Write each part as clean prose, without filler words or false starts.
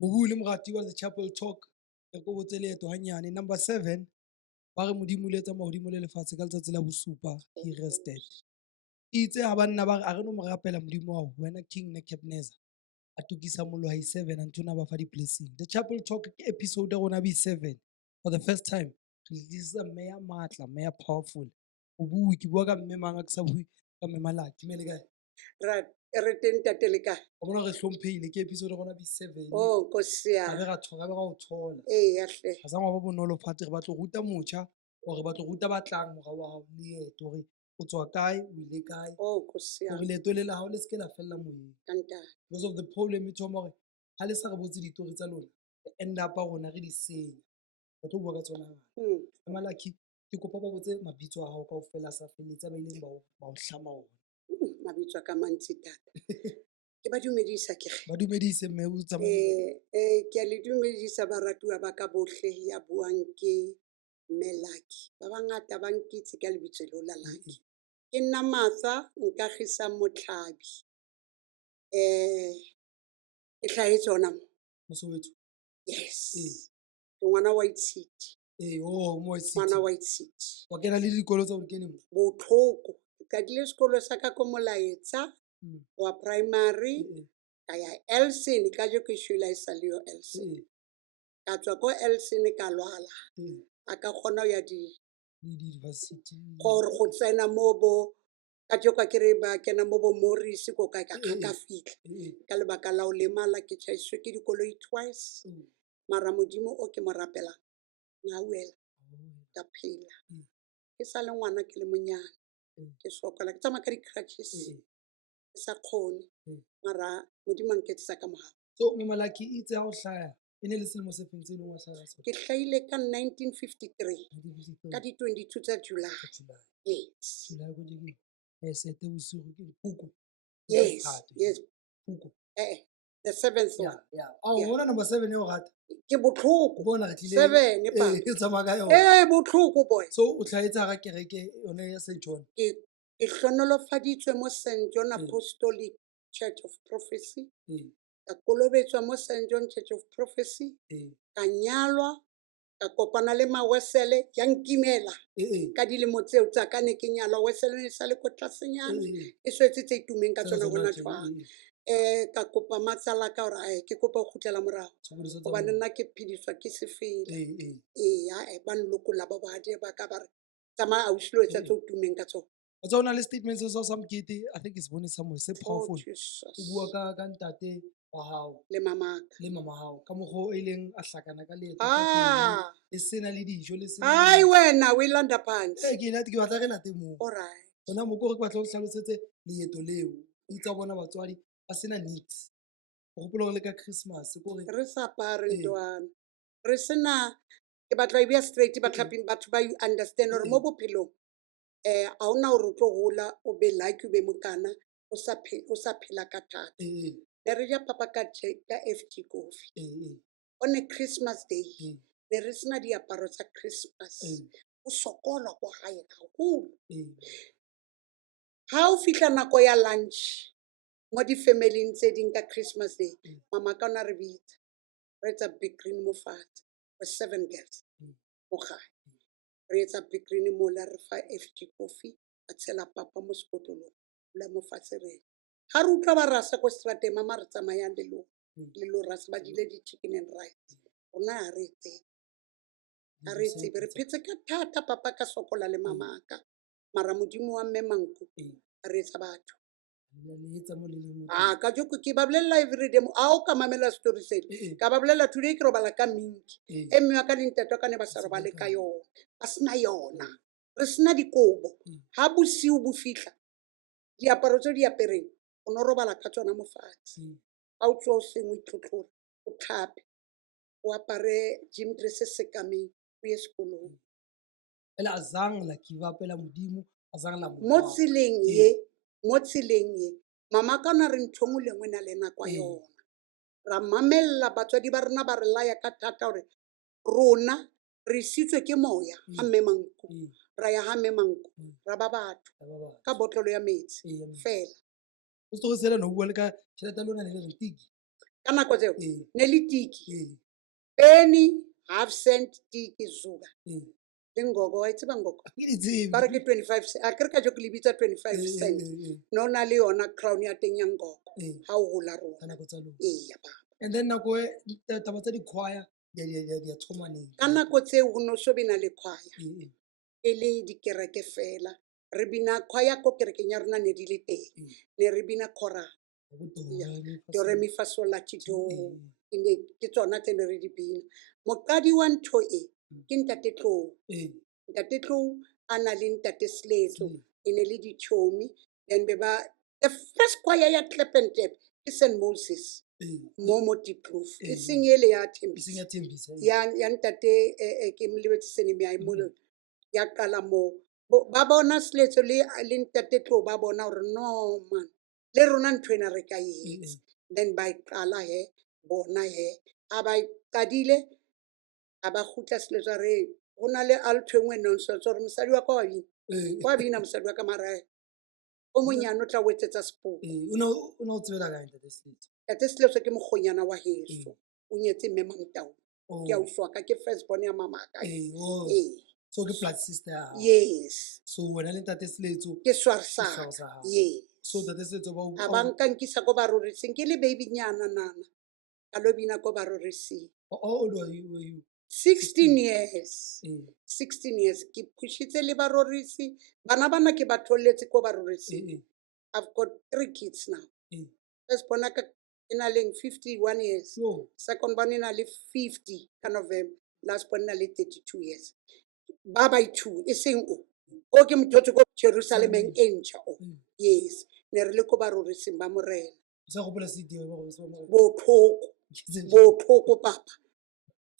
Mobu le morati wa the Chapel Talk re ko botse leeto hanyane. Number 7 ba re modimo le etsa mahodimo le lefatshe ka letsatsi la bosupa he rested. Itse ha banna ba re a re no mo rapela modimo wa wena King Nebuchadnezzar a tukisa mollo ha 7 antona ba fa di-blessing. The Chapel Talk ke episode ya rona be 7 for the first time. This is a mayor matla, mayor powerful. O bue ke bua ka mme mang a ke sa bue ka mme Malaki me le kae. Re teng tate le kae? Ka bona re hlomphehile ke episode ya rona be 7. Oh nkosi Ka be yami. ra thola be ra o thola. Eya hle. Ga sa ngwa ba bonolo phate re batlo ruta motjha gore batlo ruta batlang morao wa hao leeto gore o tswa kae o ile kae Oh nkosi gore yami. leeto le la hao le se ke la fella moyeng. Kanta. Because of the problem e thoma gore ha le sa re botse ditori tsa lona re end up a rona re di senya re tlo bua ka tsona ngata. Malaki ke kopa ba botse mabitso a hao kaofela a sa felletse a ba ileng ba o hlama ona. Mabitso a ka mantsi tata. Ke ba dumedisa ke re. Ba dumedise mme o tsamaile. Ke a le dumedisa baratuwa ba ka bohle ya buang ke Melaki. Ba bangata ba nkitse ka lebitso leo la Lucky. Ke nna Martha Nkagisa Motlhabi. Ke hlahetse hona mo. Mosoweto. Yes. Ke ngwana wa Itshiti. Mo Ngwana wa Itshiti. wa kena le dikolo tsa o kene mo. Botlhoko. Ke qadile sekolo sa ka ko Molaetsa wa primary ka ya Elsin ka jo ke shwela e sa le yo Elsin. Ka tswa ko Elsin ka lwala. A ka kgona ya University. gore go tsena mo bo ka jo ka kere ba kena mo bo Morris ko ka ka fitla ka lebaka la o lemala ke tšhaiswe ke dikoloi twice mara modimo o ke mo rapela ngauela ka phela ke sa le ngwana ke le monyane ke sokola ke tsamaya ka di-crutches ke sa kgone mara modimo a nketsetsa ka mogao. So Malaki itse ha o hlaya e ne le selemo se feng se leng wa hlaya sona. Ke hlahile ka 1953 ka di 22 tsa July. Yes. July go jeng sete bosigo ke Phuko. Yes. Phuko. The 7th one. Bona number 7 eo rata. Ke botlhoko. Bona re tlile 7 pa. e tsamaya ka yona. Botlhoko boy. So o tlhaetse ga kereke yone ya St John. Ke hlonolofaditswe mo St John Apostolic Church of Prophecy. Ka kolobetswa mo St John Church of Prophecy. Ka nyalwa ka kopana le mawesele ya nkimela ka dilemo tseo tsa ka ne ke nyalwa wesele ne sa le ko tlasenyana e swetse tse itumeng ka tsona bona jwang. Ka kopa matsala ka gore ke kopa go khutlela morago gobane nna ke phediswa ke sefela ba nlokola ba badi ba ka ba re tsamaya ausi tsa tse tumeng ka tsona. O tsa ona le statements sa Mokete I think it's bone somewhere se powerful. O bua ka ntate wa hao le mamaka le mama hao ka mogho e leng a hlakana ka leeto ka teng le sena le dijo le sena. Ai wena o ilanda phansi. Ke batla re late mo. Alright. Bona mo go re batla go hlalosetse leeto leo itse bona batswadi ba sena needs go gopola go le ka Christmas gore re sa pare ntwana re sena ke batla e bia straight ba tlhaping batho ba you understand gore mo bophelong a ona gore o tlo gola o be like o be mokana o sa phela ka thata le re ja papa ka FG Coffee on a Christmas day le re sena diaparo tsa Christmas o sokola go gae gagolo ha o fihla nako ya lunch mo di-family tse ding ka Christmas day mama ka ona re bitsa re etsa big green mo fatshe for 7 girls mo gae re etsa big green mo la re fa FG Coffee a tshela papa mo sekotlolong la mo fatshe re ha re utlwa ba rasa ko strateng mama re tsamayang le lo rasa ba dile di-chicken and rice rona ha re tsebe re phetse ka thata papa ka sokola le mamaka mara modimo wa mme Manku re etsa batho ka joko ke ba bolela everyday a o ka mamela story se ka ba bolela today ke robala ka minki e mme wa ka le ntate ka ne ba sa robale ka yona ba sena yona re sena dikobo ha bosiu bo fihla diaparo tse di apereng o no robala ka tsona mo fatshe a o tswa o sengwe itlhotlhora o tlhape o apare gym dress se kameng o ye sekolong ela azang la give up ela modimo azang la mo tseleng ye mama ka ona re ntho ngwe le ngwe na le nako ya yona ra mamella batswadi ba rena ba re laya ka thata gore rona re isitswe ke moya ga mme Manku ra ya ga mme Manku ra ba batho ka botlolo ya metsi fela o se go sela no bua le ka tšhelete lona le re tiki ka nako tseo Ee. ne le tiki Ee. penny half cent tiki zuka Ee. le ngogo wa e tseba ngogo Ke di tsebe. ba re ke 25 cent a ke re ka jo ke le bitsa 25 Ee, cent ee, ee. no na le yona crown ya teng ya ngogo Ee. ha o gola Ka rona nako tsa lona. eya baba And then nako taba tsa di-choir di a thoma neng? ka nako tseo go no so bena le choir Ee, ee, e le dikereke fela re bina choir ko kerekeng ya rona ne di le teng ee. ne re bina choral Go Ya, fa do re se- mi fa sol la ti do Ee. e ne ke tsona tse ne re di bina moqadi wa ntho e ke ntate tlou Ee. ntate tlou a na le ntate Sletso Ee. e ne le dichomi then be ba the first choir ya Clapentep ke St Moses Ee. mo Diepkloof e Ee. seng ele ya E seng Thembisa ya Thembisa, ee. ya ntate ke mo lebetse senemi a mo ya qala mo ba bona Sletso le ntate Tlou ba bona hore no man le rona ntho ena re ka etsa then ba qala he bona he a ba qadile a ba khutla Sletso re hona le alto engwe nonsense hore mosadi wa ka wa bina Ee. wa bina mosadi wa ka mara o monyane o tla o etsetsa sepopo Ee. O ne o tsebela kae ntate Sletso? ntate Sletso ke mokgonyana wa heso o nyetse mme Mamtau Oh. ke ausi wa ka ke first born ya mamaka Ee, oh. ee So ke blood sister ya hao. yes So wena le ntate Sletso ke sware ke sa sware sa hao. yes So ntate Sletso ba a ba nka nkisa ko barorising ke le babynyana nana a lo bina ko barorising how old were you? 16 years Ee. 16 years ke pushitse le barorisi bana bana ke ba tholetse ko barorising Ee. I've got 3 kids now Ee. first born ka ina leng 51 years Yo. second born ina le 50 ka November last born ina le 32 years ba ba itu e seng o ke mthotse ko Jerusalemeng e ntjha o yes ne re le ko barorising ba morena O sa gopola CD ba go se mo. botlhoko papa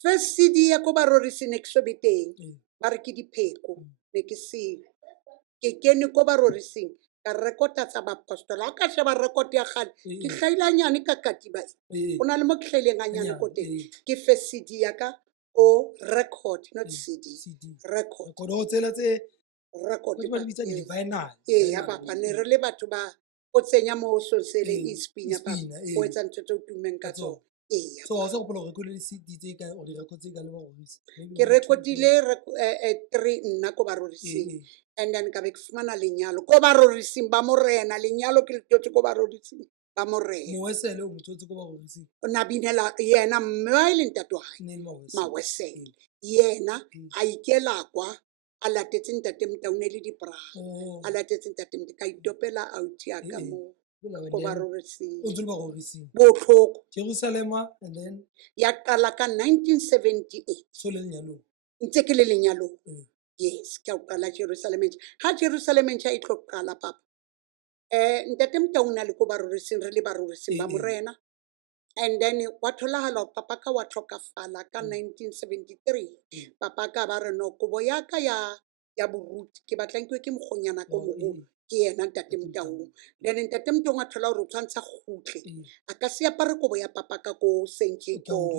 first CD ya ko barorising ne ke so be teng ba re ke dipheko ne ke seo ke kene ko barorising ka rekota tsa bapostola ka sheba record ya gale ke hlailanyane ka katiba o na le mo ke hlaileng anyane ko teng ke first CD ya ka o record not CD record Go tsela tse record ba di bitsa di-vinyl. ya papa ne re le batho ba o tsenya mo sosele Ee, e spina papa e-spina, ee. o etsa ntho tse o tumeng ka tsona ee So ga o sa gopola gore go le CD tse ka o di record tse ka le ba go risa. ke rekodile 3 nna ko barorising Ee. and then ka be ke fumana lenyalo ko barorising ba morena lenyalo ke le totse ko barorising ba morena Moesele o motsotse ko ba go risa. o na binela yena mme wa e leng ntate wa hae Ne le Moesele. mawesele yena a ikela kwa a latetse ntate Mtau ne le diprang Oh. a latetse ntate Mtau ka itopela auti ya ka mo ko barorising O ntse le ba go rising. botlhoko Jerusalema and then ya qala ka 1978 so le lenyalong. ntse ke le lenyalong Ee. yes ke a qala Jerusalem ha Jerusalem e tlo qala papa ntate Mtau o na le ko barorising re le barorising ba morena and then wa tholagala papa ka wa tlhokafala ka 1973 papa ka ba re no kobo ya ka ya boruti ke batlang ke mogonyana ko mogolo ke yena ntate Mtau then ntate Mtau a thola gore o tshwantsa gutle a ka se apare kobo ya papa ka ko St Jacob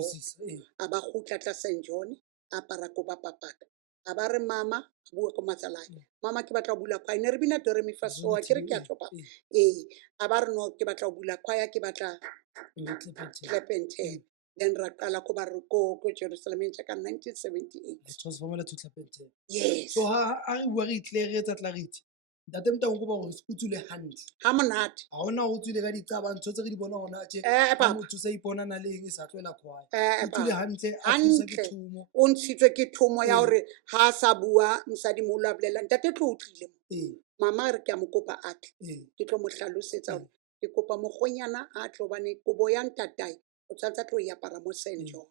a ba gutla tla St John a apara ko ba papa a ba re mama a bua ko matsalane mama ke batla go bula kwa ne re bina do re mi fa so a kere ke a tshopa a ba re no ke batla go bula kwa ya ke batla Clapentep then ra qala ko Jerusalem ka 1978 Transformela to Clapentep. yes So ha re bua re itle re etsa clarity. Ntate Mtau go ba gore se kutsule hantle. ha monate Ha ona go tswile ka ditsaba ntho tse re di bona gona tje. Ha papa motho sa ipona na leng e sa tloela khoa. Eh, Kutsule hantle a thusa ke hantle thumo. o ntshitswe ke thomo ya gore ha a sa bua mosadi mo la bolela ntate tlo o tlile Ee. mama re ke a mo kopa a tle Ee. ke tlo mo hlalosetsa gore ke kopa mogonyana a tlo bane kobo ya ntatae o tshwanetse a tlo e apara mo St John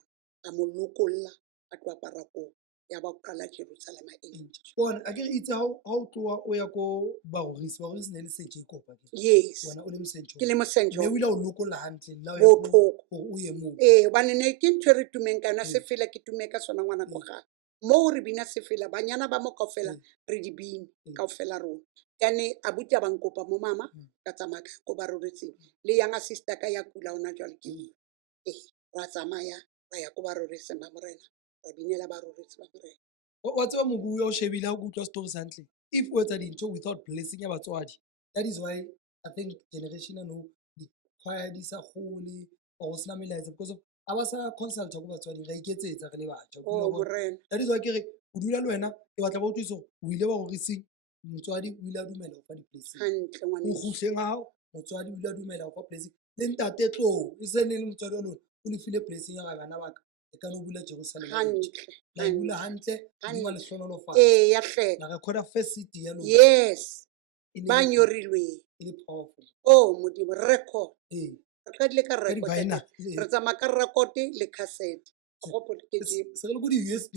a mo lokolla a tlo apara ko ya ba qala Jerusalem e ntjha Bona a ke re itse ha o tloa o ya ko barorisi ne le se Jacob a ke. yes Wena o le mo St ke John. le mo St Ne John o ile o lokolla hantle la botlhoko o ye mo. bane ne ke ntho e re tumeng ka yona sefela ke tume ka sona ngwana ko gae mo re bina sefela banyana ba mo kaofela re di bine kaofela rona then abuti a bankopa mo mama ka tsamaya ko barorising le yang sister ka ya kula ona jwale ke ra tsamaya ra ya ko barorising ba morena ra binela barorisi ba morena Wa tseba mobu o shebile ha o utlwa story sa hantle. If o etsa dintho without blessing ya batswadi, that is why I think generation no di choir di sa gole or go sena melaetsa because of a ba sa consulta ko batswading ra iketsetsa re le batjha o dula Oh, bona. morena. That is why ke re o dula le wena ke batla ba o tlwise gore o ile wa go reseng motswadi o ile a dumela go fa di-blessing Hantle go ngwaneso. kgutleng ga gago motswadi o ile a dumela go fa blessing le ntate tlou e sene le motswadi wa lone o le file blessing ya ga bana baka e ka no bula Jerusalem Hantle. la e bula Hantle. hantle modimo a le Hantle. hlonolofatsa Ya hle. la recorda first city ya lona Yes. e ne Ba le- nyorilweng. e le powerful Oh, modimo record. ee Re qadile ka ka record. di-vinyl, Re tsamaya ka record le cassette. Kgopolo ke je. se re le ko di-usb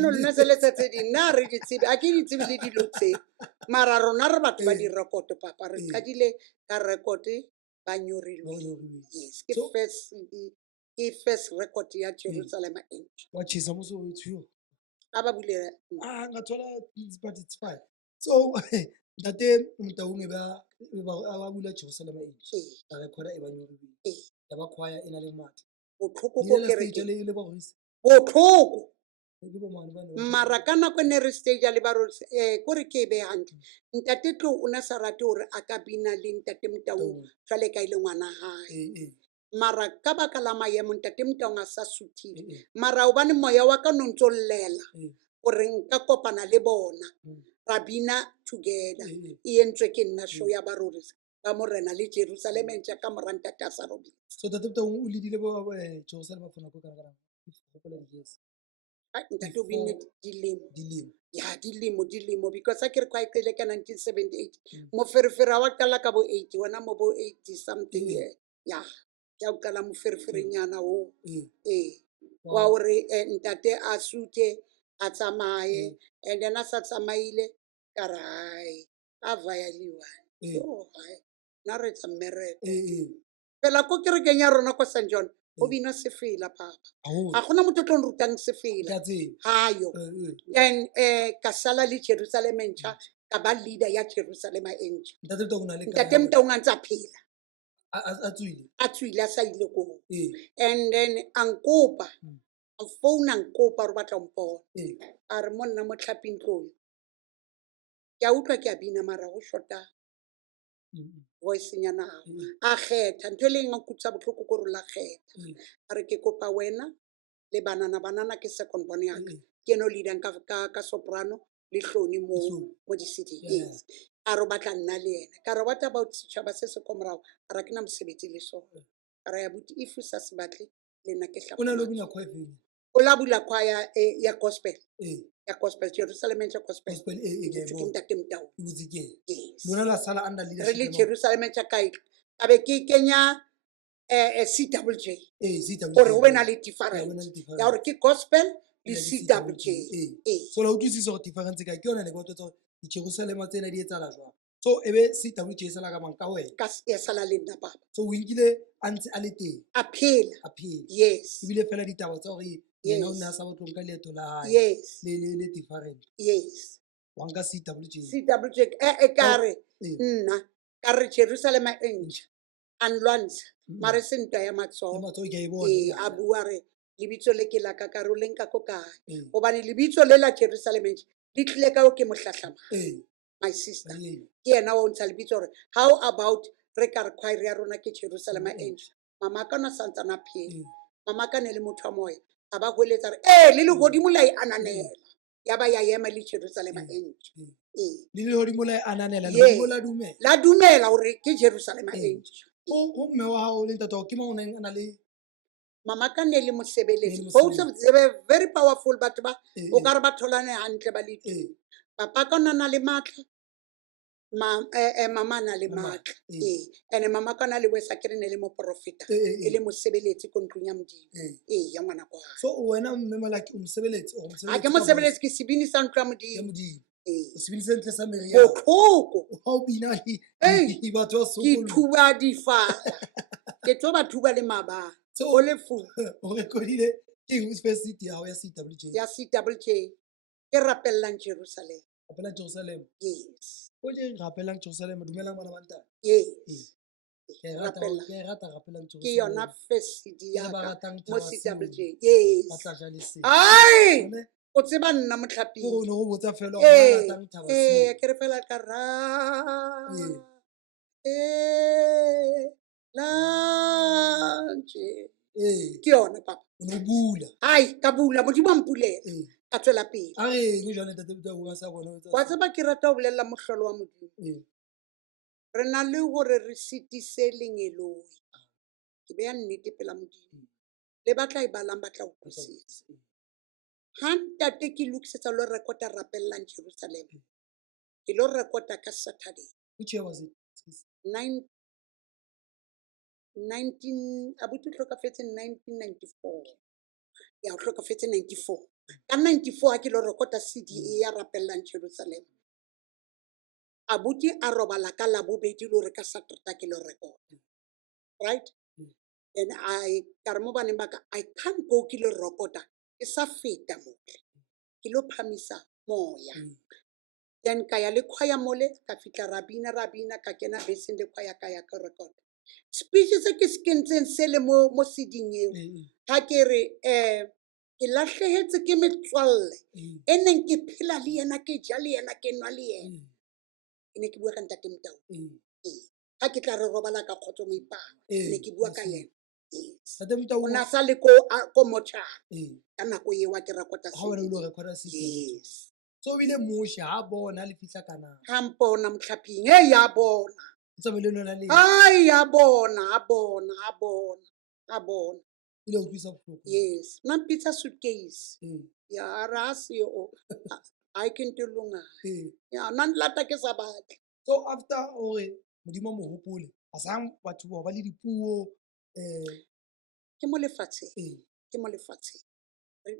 No lona se letsa tse ding nna re di tsebe a ke di tsebe le dilo tse mara rona re batho ba di record papa re qadile ka record ba nyorilweng. Yes, ke So- first CD, ke first record ya Jerusalem Angel. wa chisa moso wethu A ba bule ngathola but it's fine so ntate motaung e ba bula Jerusalem age ba recorda e ba nyorilweng ya ba choir e na le matla botlhoko Di ko ile la kereke. stage le ba gorisa Botlhoko. ke bo mane ba ne ba Mara ka nako e ne re stage le ba kore ke e behe hantle ntate tlo o na sa rate gore a ka bina le ntate Motaung jwale ka ile ngwana hae mara ka baka la maemo ntate Motaung a sa suthile mara hobane moya wa ka no ntso llela gore nka kopana le bona ra bina together e entswe ke nna show ya barorisi ba morena le Jerusalem ntša ka mora ntate a sa robile. so ntate motaung o ledile bo Jerusalem for nako e kana kana gopola di-years Ntate o binne dilemo dilemo ya dilemo because a ke re kwa e qile ka 1978 moferefere wa qala ka bo 80 wona mo bo 80 something ya ke o qala mofereferenyana o wa hore ntate a sute a tsamaye and then a sa tsamaile ka re hai a vaya liwane oh hai na re tsa mmereko fela ko kerekeng ya rona ko St John o bina sefela papa a gona motho tlo nrutang sefela hayo then ka sala le Jerusalem ntšha ka ba leader ya Jerusalem ntšha ntate motaung na le ntate Motaung a ntse a phela a tswile a tswile a sa ile koo and then a nkopa a founa nkopa re batla mpona a re monna mo tlhaping tlong ke a utlwa ke a bina mara go shota voice nyana a kgetha ntho e leng a kutsa botlhoko ko rola kgetha a re ke kopa wena le banana ke second born yaka ke no leader ka soprano le hloni mo di-CD a re batla nna le yena ka re what about setšhaba se se ko morago a re ke na mosebetsi le sone a re ya buti if o sa se batle le nna ke o na le bina choir feng o la bula kwaya ya gospel ya gospel Jerusalem ntšha gospel gospel ke ntate Motaung e botse ke yes lona la sala under re le leadership Jerusalem ntšha kae ka be ke kenya CWJ gore go be na le difference ya gore ke gospel le CWJ so la utlwisisa gore difference ka ke yona ne botsa gore di-Jerusalema tsena di etsala jwang so e be CWJ e sala ka mang ka wena ka ya sala le nna papa so o nkile a ntse a le teng a phela a phela yes ebile fela ditaba tsa gore yena o ne a sa batlong ka leeto la hae yes le different yes wa nka CWJ CWJ e kare nna ka re Jerusalem ntšha unlwantsha mare se ntwa ya matsogo matsogo ke a e bona a bua re lebitso le ke la ka ka roleng ka ko kae gobane lebitso le la Jerusalem ntšha di tlile ka o ke mohlatlama my sister ke yena wa o ntsha lebitso gore how about re ka re choir ya rona ke Jerusalem ntšha mama ka na santsana phela mama ka ne le motho wa moya a ba goeletsa re le legodimo la e ananela ya ba ya ema le Jerusalem ntšha le legodimo la e ananela legodimo la dumela la dumela gore ke Jerusalem ntšha go mme wa gago le ntate ke mang o neng a na le mama ka ne le mosebeletsi both of them were very powerful batho ba o ka re ba tholane hantle ba le papa ka na le matla mama na le matla and mama ka na le wesa ke re ne le moprofeta e le mosebeletsi ko ntlong ya modimo ya ngwana kwa so wena mme Malaki o mosebeletsi a ke mosebeletsi ke sebini sa ntlo ya ya modimo modimo o sebile sentle sa meriana botlhoko ga o bina batho ba ke sokolo thuba difata ke tlo ba thuba le mabana o le fu o rekodile ke eng first city ya gago ya CWJ ya CWJ ke rapellang Jerusalem rapelang Jerusalem yes o le rapelang Jerusalem dumelang bana ba ntate yes ke e rata rapelang ke Jerusalem yona first CD ya ba ka ratang mo Thaba CWJ Seo, yes ba tla ja le seng ai Bone, o tseba nna ke motlhaping gore o ne go botsa fela gore ba ratang Thaba Seo. ke re fela ka ra lunch Ee, ke yona papa o ne o bula. hai ka bula modimo a mpulela Ee. ka tswela pele A reng jwale ntate Motaung a sa kgona ho etsa wa seo? tseba ke rata ho bolella mohlolo wa modimo Ee. re na le hore re sitise lenyeloi ke beya nnete pela modimo le ba tla e balang ba tla utlwisisa ha ntate ke lokisetsa lo rekota rapellang Jerusalem ke lo rekota ka Saturday Which year was it? 19 abuti o hlokafetse 1994 ya o hlokafetse 94 ka 94 ha ke lo rekota CD ya rapellang Jerusalem abuti a robala ka labobedi le hore ka Saturday ke lo rekota right then ka re mo baneng ba ka I can't go ke lo rekota ke sa feta mo ke lo phamisa moya then ka ya le choir mole ka fitla rabina ka kena beseng le choir ka ya ka record speech se ke skentseng se le mo CD-ing eo ha ke re ke lahlehetse ke metswalle e neng ke phela le yena ke ja le yena ke nwa le yena ke ne ke bua ka ntate Motaung ha ke tla re robala ka khotso mo ipang ne ke bua ka yena Ntate Motaung ona sa le ko mocha ka nako eo wa ke rekota ha wena o lo CD recorda CD. yes So o ile mosha ha bona le fihla kana. ha mpona motlhaphing ya bona O tsamaile lona le ai ya bona a bona ile o tlisa bohloko. yes na mpitsa suitcase Ee. ya rasi o ai ke ntulunga Ee. ya na lata ke sa batle So after hore modimo mo hopole a sang batho ba le dipuo ke mo lefatsheng ee. ke mo lefatsheng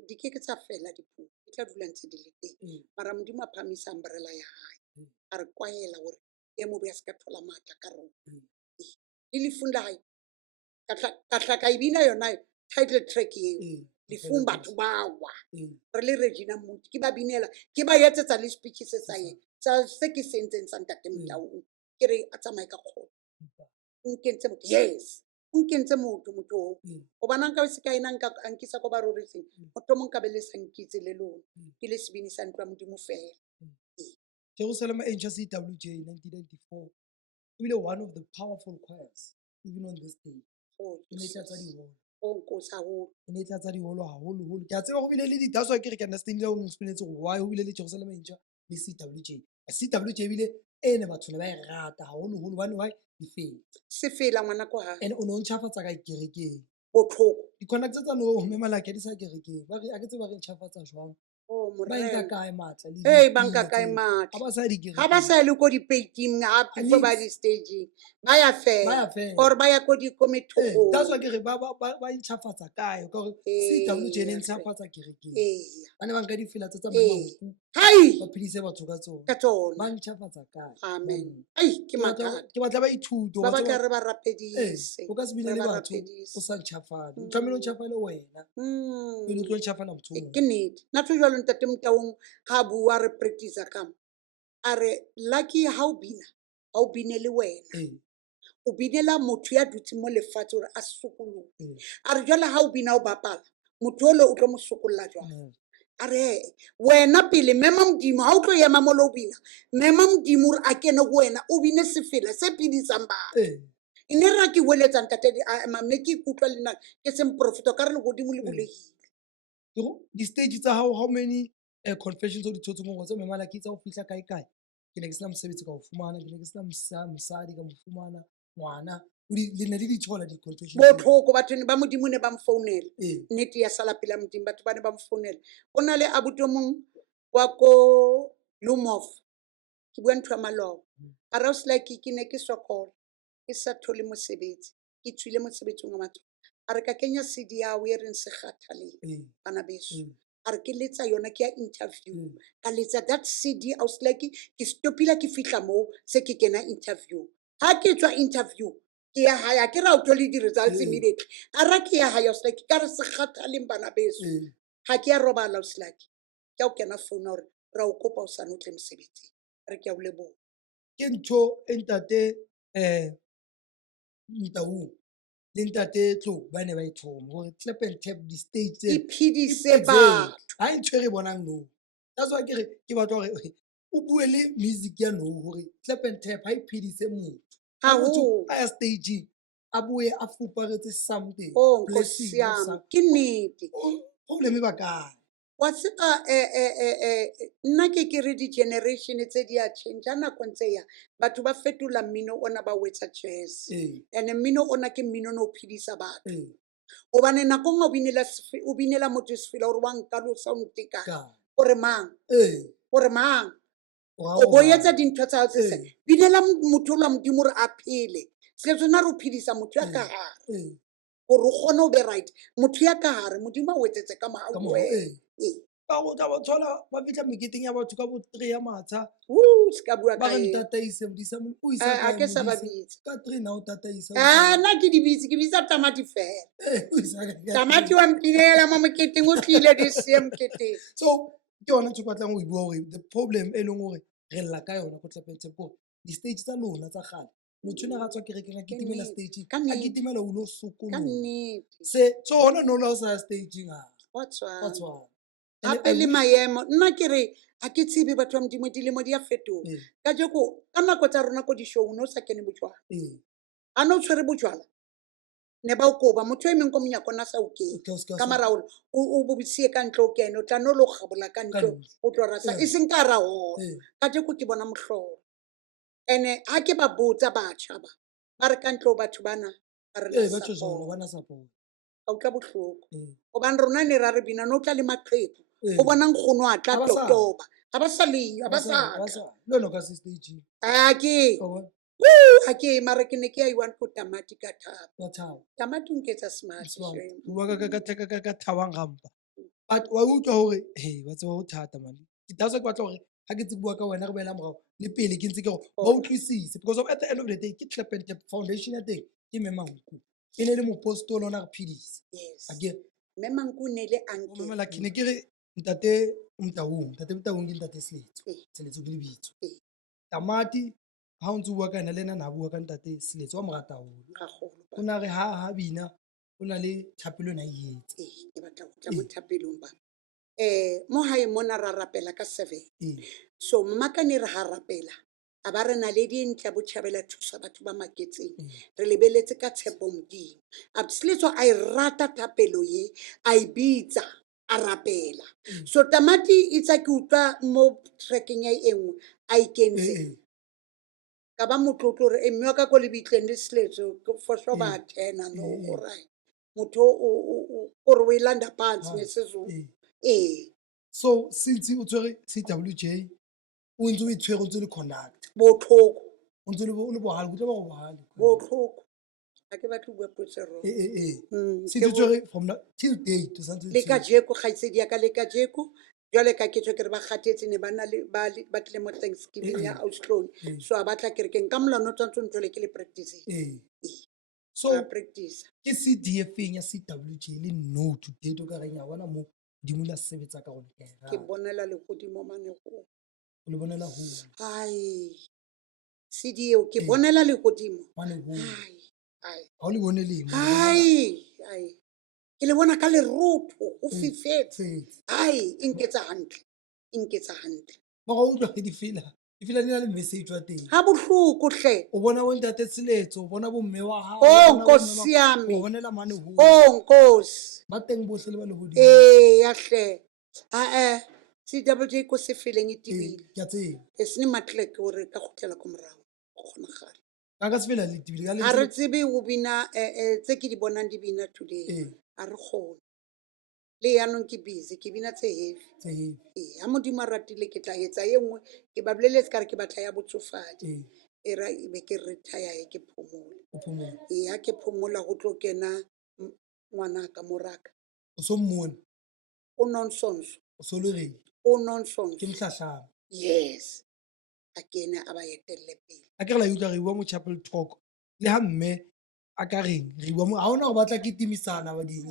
di ke tsa fela dipuo di tla dula ntse di le teng mara modimo a phamisa umbrella ya hae a re kwaela hore e mo be se ka thola matla ka rona le lefung la hae ka tla ka ibina yona title track eo lefung batho ba wa re le Regina Mundi ke ba binela ke ba etsetsa le speech se sa yena se ke sentseng sa ntate Motaung ke re a tsamaye ka kgotso nkentse motho yes nkentse motho o o bana nka se ka ena nka ankisa ko ba roriseng motho mo nka be le sankitse le lona ke le sebini sa ntwa modimo fela Jerusalem Angels CWJ 1994 really one of the powerful choirs even on this day. E ne tlatsa diholo. o nkosa ho E ne tlatsa diholo haholo. Ke a tseba go bile le dithaso ke re ke understand le o nspinetse go why go bile le Jerusalem Angels le CWJ. CWJ bile ene batho ne ba e rata haholo bane why di fela. se fela ngwana ko ha And o no ntšhafatsa ka kerekeng. botlhoko Di-connect tsa no mme malaki di sa kerekeng ba re a ke tse ba re ntšhafatsa jwang o ba enka morena kae matla le hey dipina banka kae tseo. matla Ha ba sa di ha ba kerekeng. sa le ko dipeiting ha before ba di staging ba ya Ba fela ya fela. or ba ya ko methokong That's why ke re ba ntšhafatsa kae ka gore CWJ ne ntšhafatsa kerekeng ba ne ba nka difela tse tsa memanku hai ba phedise batho ka tsone ka tsona ba ntšhafatsa kae. amen ai ke mathata Ke batla ba ithute ba wa batla tseba re ba rapedise o ka se bine re le ba batho o rapedise sa ntšhafale o tlamehile o ntšhafale wena pele o tlo ntšhafala motho o ke nnete nna tlo jalo ntate Motaung ga a bua re practice ka mo a re lucky ha o bina ha o bine le wena o binela motho ya dutse mo lefatshe gore a se sokologe a re jwale ha o bina o bapala motho ole o tlo mo sokolola jwang a re wena pele mema modimo ha o tlo ema mo lo bina mema modimo gore a kene go wena o bine sefela se phedisang batho e ne ra ke boeletsa ntate mamne ke ikutlwa le nna ke seng profeta ka re le godimo le bulegile di-stage tsa hao how many confessions o di thotseng go tse memalaki tsa go fitlha kae ke ne ke sena mosebetsi ka go fumana ke ne ke sena mosadi ka mo fumana ngwana le ne le di thola di-confession botlhoko batho ba modimo ne ba mfounela nnete ya sala pela modimo batho ba ne ba mfounela go na le abuti o mongwe wa ko Lumhof ke bua ntho ya maloba a re like ke ne ke sokola ke sa thole mosebetsi ke tswile mosebetsing wa matlo a re ka kenya CD ya o e reng se kgathaleng bana beso a re ke letsa yona ke ya interview ka letsa that CD I was like ke stopile ke fihla mo se ke kena interview ha ke tswa interview ke ya haya ke ra o tlo le di results immediately a ra ke ya haya o like ka re se kgathaleng bana beso ha ke ya robala o like ke o kena phone hore ra o kopa o sa no tle mosebetsing re ke ya o leboha ke ntho e ntate Motaung le ntate Tlo ba ne ba e thoma gore clap and tap di-stage tse iphedise batho ha e ntho e re bonang no that's why ke re ke batla gore o bue le music ya no gore clap and tap ha e phedise motho ha motho a ya stageng a boe a fuparetse something Oh, blessing Nkosi or yami, something. ke nnete. Problem e ba kae? Wa tseba nna ke re di-generation tse di a change nakong tse ya batho ba fetola mmino ona ba wetsa jazz and mmino ona ke mmino no phedisa batho gobane nako nngwe o binela motho sefila gore wa nkalosa o nteka gore mang gore mang o bo etsa dintho tsa tse se binela motho la modimo re a phele se tsona re o phedisa motho ya ka gare gore o kgone o be right motho ya ka gare modimo a o etsetse ka mawe Ka go tla ba thola ba fitlha meketeng ya batho ka bo 3 ya matsha se ka bua ba ka re eng ntataise modisa o isa a kae ke sa ba modisa bitse ka 3 na o tataisa nna ke di bitse ke bitsa tamati fela o isa kae ka tamati 3? wa mpinela mo moketeng o tlile di sie moketeng So ke yona ntho batlang go e bua gore the problem e leng gore re lla ka yona go tlapentse gore di-stage tsa lona tsa gale motho ne ga tswa kerekeng a kitimela stageng a kitimela o lo ka sokologa nnete so gona no la o sa ya stageng a wa wa tshwana tshwana gape le maemo nna ke re a ke tsebe batho ba modimo dilemo di a fetoga ka jeko ka nako tsa rona ko di-show ne o sa kene bojwala a ne o tshwere bojwala ne ba o koba motho e meng ko monyako na sa o kene ka maraolo o bobosie ka ntle o kene o tla no le o gabola ka ntle o tlo rasa e seng ka ra gona ka jeko ke bona motlholo and-e ga ke ba botsa batšha ba re ka ntle o batho bana ba re ba tšho jalo ba na support ka utlwa botlhoko gobane rona ne ra re bina no tla le maqheku o bonang kgono a tla totoba ga ba sa leyo ga ba sa le wena o ka se stageng a ke mara ke ne ke ya iwan ko tamati ka thaba wa thaba tamati o nketsa smart bua ka thabang gampa but wa utlwa gore wa tseba go thata mane that's why ke batla gore ga ke tse bua ka wena re boela morago le pele ke ntse ke gore ba utlwisise because of at the end of the day ke Clap and Tap foundation ya teng ke memanku e ne le mopostolo ona re phedisa akere mme manku ne le memela ke ne ke re ntate Mtaung ke ntate Seletso ke lebitso tamati ha o ntse o bua ka ena le ena na bua ka ntate Seletso wa mo rata haholo o na re ha bina o na le thapelo ena e etse ke batla go tla mo thapelong ba mo hae mona ra rapela ka 7 so mmaka ne re ha rapela a ba re na le dintla botšhabela thusa batho ba maketseng re lebeletse ka tshepo modimo a Seletso a e rata thapelo ye a e bitsa a rapela so tamati itsa ke utlwa mo trackeng ya e nngwe a ikentse ka ba motlotlo re mme wa ka ko lebitleng le Seletso for sure ba tena no o right motho o re o e landa phansi ngesizulu so since o tshwere CWJ o ntse o itshwere o ntse le conduct botlhoko o ntse o le bohale go tla ba go bohale botlhoko ga ke batho bua potse ro since o tshwere from till date o santse le ka jeko kgaitsedi ya ka le ka jeko jwale ka ke tswe ke re ba kgathetse ne ba tlile mo Thanksgiving ya Australia so a batla kerekeng ka molano o tshwanetse o ntlhole ke le practice so practice ke CD e feng ya CWJ le no to date o ka reng ya bona mo dimo la sebetsa ka gone ke bonela legodimo manegong o le bonela ho ai CD eo ke bonela legodimo ha o le bone le ai ke le bona ka lerotho o fifetse ai e nketsa hantle ba go utlwa ke di fila di na le message wa teng ha bohloko hle o bona bo ntate Seletso o bona bo mme wa hao Nkosi yami o bonela mane ho Nkosi ba teng bohle le ba le hodimo ya hle CWJ ko se feleng e tibile ke a tseba e sene matleke gore ka khutlela ko morago go kgonagala ka se fela le tibile ka ha re tsebe o bina tse ke di bonang di bina today a re kgone le yaanong ke busy ke bina tse heavy ha modimo a ratile ke tla etsa e nngwe ke ba boleletse ka re ke batla ya botsofadi e ra be ke retire ke phomole ha ke phomola go tlo kena ngwana ka moraka o so mmone o nonsense o so le reng o nonsense ke mohlahlamo yes a kene a ba etelle pele a ke re la utlwa re bua mo chapel talk le ha mme a ka reng re bua mo ha ona go batla ke timisana ba ding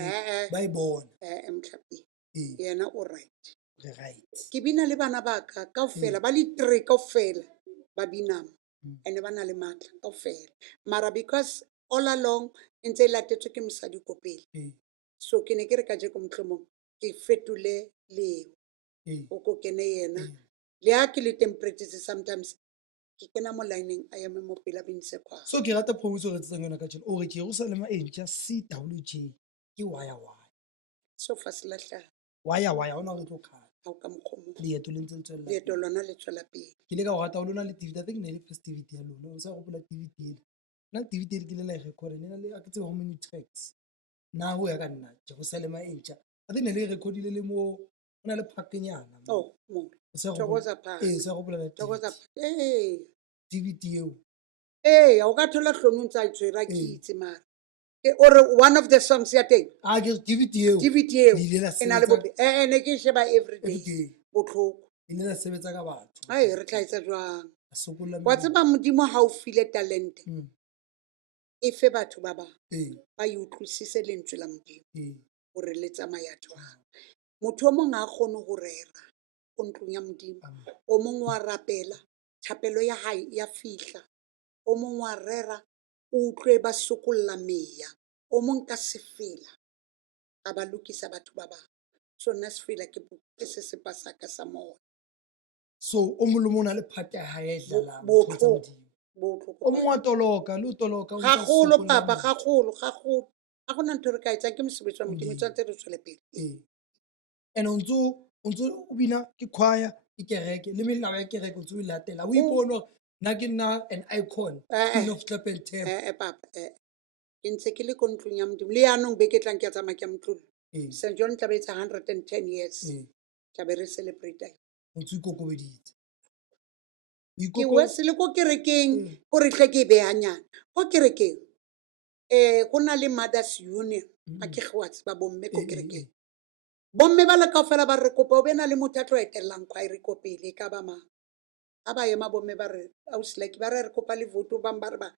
ba e bona mtlhapi yena o right right ke bina le bana ba ka kaofela ba le 3 kaofela ba binang ene ba na le matla kaofela mara because all along ntse latetswe ke mosadi ko pele so ke ne ke re ka jeko motlhomong ke fetole leo o ko kene yena le ha ke le teng practice sometimes ke kena mo line-eng a eme mo pele a binise khwaya. So ke rata promise o re tsetsang yona ka tjena o re Jerusalema e ntjha CWJ ke waya So fa se lahla waya ona re tlo kgala ha o ka mokgomo. leeto le ntse le tswella Leeto lona le tswela pele. ke le ka go rata o lona le DVD I think ne le first DVD ya lona o sa gopola DVD ele nna le DVD ele ke le la e recorda ne na le a ke tsebe how many tracks na ho ya ka nna Jerusalema e ntjha I think ne le e recordile le mo ho na le parkenyana Oh, mo. o sa Thokoza Park. o sa gopola Thokoza Park. DVD eo O ka thola hlonong tsa tshwera ke itse mara. Or one of the songs ya teng. a ke DVD eo DVD eo le ile la e na le sebetsa ne ke sheba every day. everyday Botlhoko. le ile la sebetsa ka batho Ai re tla etsa jwang? a sokola Wa tseba modimo ha o file talent e fe batho ba bang ba e utlwisise lentswe la modimo hore le tsamaya jwang. Motho o mong a kgone ho rera ko ntlong ya modimo, o mong wa rapela thapelo ya hae ya fihla, o mong wa rera o utlwe ba sokolla meya, o mong ka sefela a ba lokisa batho ba bang. So nna sefela ke sesepa sa ka sa moya. so o mong le mong o na le part ya hae e dlalang ntho tsa Botlhoko. modimo Botlhoko. o mong wa toloka le o toloka o ntsa Gagolo sokola papa, mmele. gagolo. Ha gona ntho re ka etsang ke mosebetsi wa modimo, tshwantse re tswele pele. And o ntso o bina ke choir ke kereke le melao ya kereke o ntso o e latela o ipone hore nna ke nna an icon queen of clap and tap Papa, ke ntse ke le ko ntlong ya modimo le yaanong beke tlang ke a tsamaya ke ya motlolo. St John tlabe etsa 110 years tlabe re celebrate. o ntso o ikokobeditse Ke wesele ko kerekeng ko re tle ke e behanyana ko kerekeng go na le mothers union a ke ge wa tseba bomme ko kerekeng. Bomme ba le kaofela ba re kopa o be na le motho a tlo etellang choir ko pele e ka ba mang. Ha ba ema bomme ba re ausilaki ba re kopa le vote bang ba re ba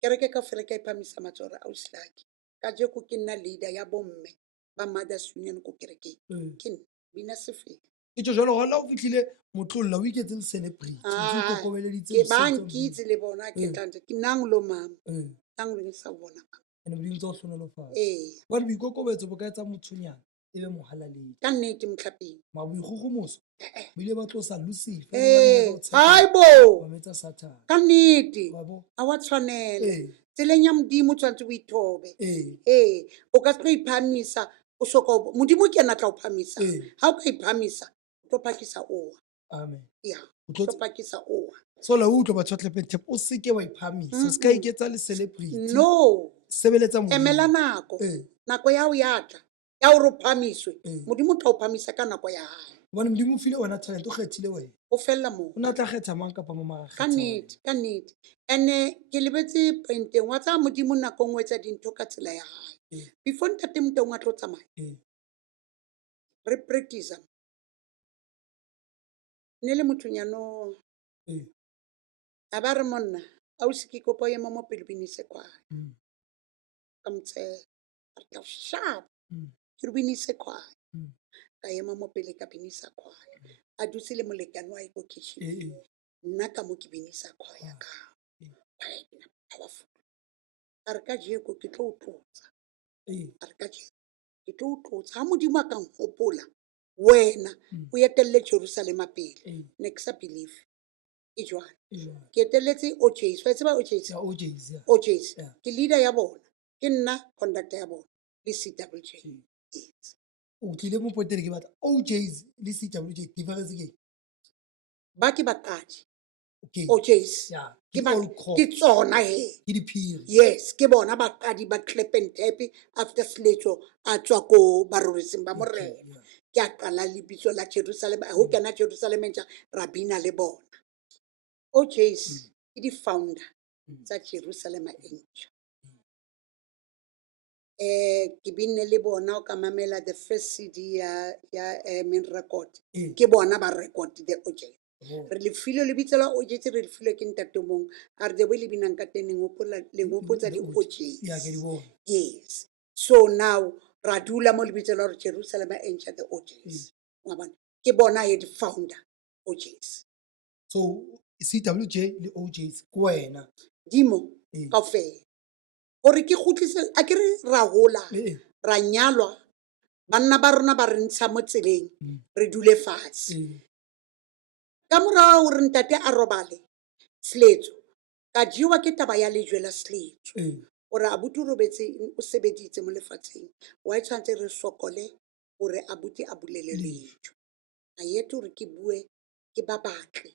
kereke kaofela ka iphamisa matsoho re ausilaki ka jeko ke nna leader ya bomme ba mothers union ko kerekeng ke nna bina sefela. ke tjo jalo gona o fitlhile motlolola o iketse le celebrate o ntso o ikokobeleditse Ke ba nkitse le bona ke tlantse ke nang lo mama nang lo sa bona ene modimo tsa go hlonolofatsa ee bane boikokobetso bo ka etsa mothonyana e be mohalaledi ka nnete motlhapeng ma boikgogomoso bo ile ba tlosa lucifer haibo metsa satan ka nnete wa bo a wa tshwanela tseleng ya modimo o tshwanetse o ithobe o ka se tlo iphamisa o soka modimo ke ena tla o phamisa ha o ka iphamisa o tlo phakisa owa amen ya o tlo phakisa owa so la utlwa batho ba tlepentep o seke wa iphamisa o ska iketsa le celebrity no sebeletsa emela modimo nako ya o ya tla ya hore o phamiswe modimo o tla o phamisa ka nako ya hae bone modimo o file wena talent o kgethile wena o fella moo o na tla kgetha mang kapa mo mara ka nnete ene ke lebetse pointeng wa tsa modimo nako nngwe etsa dintho ka tsela ya hae before ntate motong a tlo tsamaya re practice ne le mothonyano a ba re monna ausi ke kopa o ema mo pele binise choir ka motshela a re tla shap ke re binise choir ka ema mo pele ka binisa choir a dutse le molekane wa ko kitchen nna ka mo ke binisa choir ka a re ka jeko ke tlo o tlotsa a re ka jeko ke tlo o tlotsa ha modimo a ka nkgopola wena o etelle Jerusalema pele ne ke sa believe e jwang ke etelletse OJ's wa tseba OJ's ke leader ya bona ke nna conductor ya bona le CWJ o tlile mo potele ke batla OJ's le CWJ difference ke ba ke baqadi OJ's ke tsona ke diphiri yes ke bona baqadi ba clap and tap after seletso a tswa ko barorising ba morena ke a qala lebitso la Jerusalem ho kena Jerusalem ntja ra bina le bona OJ's ke di founder tsa Jerusalem ntja ke binne le bona o ka mamela the first CD ya main record ke bona ba record the OJ re le filo le bitse la OJ re le filo ke ntate mong a re the way le binang ka teng le ngopotsa di OJ yes so now ra dula mo le bitse la Jerusalem ntja the OJ's wa bona ke bona head founder OJ's so CWJ le OJ's ke wena dimo kaofela gore ke kgutlise a ke ra hola ra nyalwa banna ba rona ba re ntsha mo tseleng re dule fatshe ka morao gore ntate a robale Seletso, ka jewa ke taba ya lejwe la Seletso. ee Gore abuti o robetse o sebeditse mo lefatsheng, wa e tshwanetse re sokole gore abuti a bulele lejwe. A yete gore ke bue ke ba batle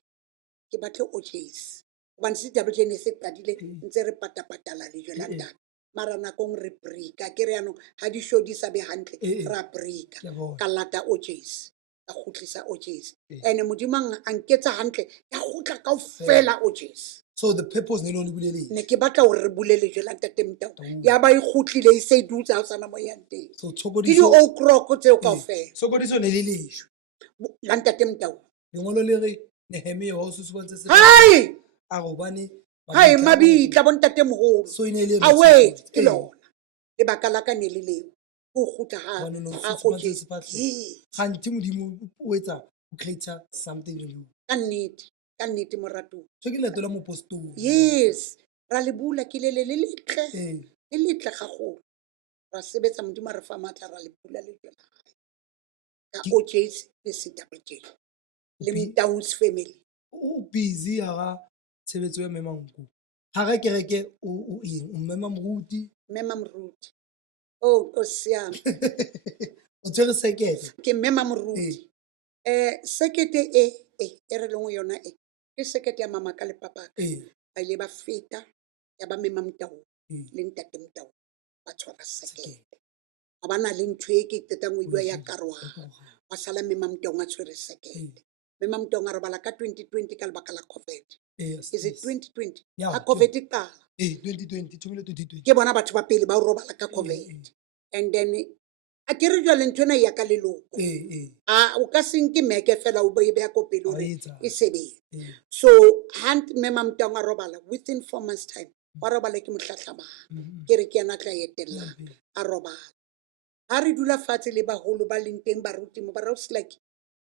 o Jesu gobane CWJ ne se qadile ntse re patapatala lejwe la ntate, mara nakong re breaka ke re yanong ga di-show di sa be hantle ra breaka ke a bona. ka lata o Jesu ka kgutlisa o Jesu and modimo a nketsa hantle ya gotla kaofela o Jesu. So the purpose ne le o le buleleng. Ne ke batla gore re bule lejwe la ntate Mtau ya ba e gotlile e se e dutse ga o sana mo yang teng So ke tshokodiso di-old crock tseo kaofela tshokodiso ne le lejwe. la ntate Mtau. Lengolo le re Nehemia wa o susubantse se Hai! a gobane Hai mabitla bo ntate mogolo. so ine le Awe ke lona. Lebaka la ka ne le leo. Go gotla ga Hobane o ne o ga go susubantse Jesu. sefatlhego. Yes. Gantsi modimo o etsa o creator something new. Ka nnete moratong. So ke leeto la mopostoli. Yes. Ra le bula ke le letle. Ee. Le letle gagolo. Ra sebetsa modimo a re fa matla ra le bula lejwe la gae. Ka o Jesu le CWJ. Le Mtaung's family. O busy ga tshebetso ya memanku. Ga ga kereke o eng o mmema moruti Mema moruti. Oh, o siame. o tshwere sekete. Ke mema moruti. Sekete e re leng yona ke sekete ya mama ka le papa Ee ba ile ba feta ya ba mema Mtau ee le ntate Mtau ba tshwara sekete ga bana le ntho e ke tetang o bua ya karwana ba sala mema Mtau a tshwere sekete. Mema Mtau a robala ka 2020 ka lebaka la COVID. yes. Is it 2020 Yeah, ha COVID e qala 2020 2020. ke bona batho ba pele ba robala ka COVID and then a ke re jwale ntho ena ya ka leloko o ka senke meke fela o be ya ko pele hore e sebetse. So hand mema Mtau a robala within 4 months time wa robala ke mohlatlhabana ke re ke yana tla etella a robala. Ha re dula fatshe le baholo ba leng teng baruti mo ba Rauslike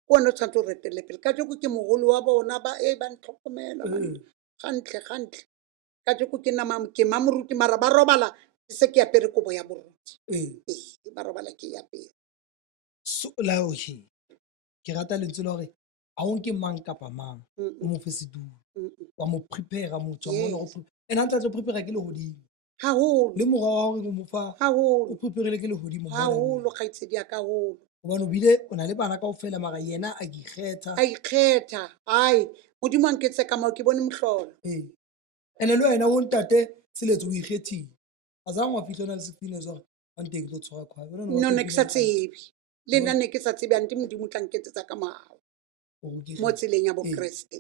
ko no tshwanetse re retelle pele ka jeko ke mogolo wa bona ba ba ntlhokomela gantle ka jeko ke mamoruti mara ba robala se ke apere kobo ya boruti ba robala ke ya pele. So la okay ke rata lentswe le gore a o nke mang kapa mang o mo fe setulo wa mo prepare mo tswa mo go ena tla tlo prepare ke le hodimo haholo le morwa wa gore o mo fa haholo o prepare ke le hodimo haholo kgaitsedi ya ka haholo gobane o bile o na le bana kaofela mara yena a ikgetha a ikgetha hai modimo a nketse ka mao ke bone mohlolo. ene le wena o ntate Seletso o ikgethile a zang wa fitlha o na le 16 years gore a nteng ke tlo tshwara khwa No ne ke sa tsebe le nna ne ke sa tsebe ante modimo tla nketsetsa ka mao mo tseleng ya bokreste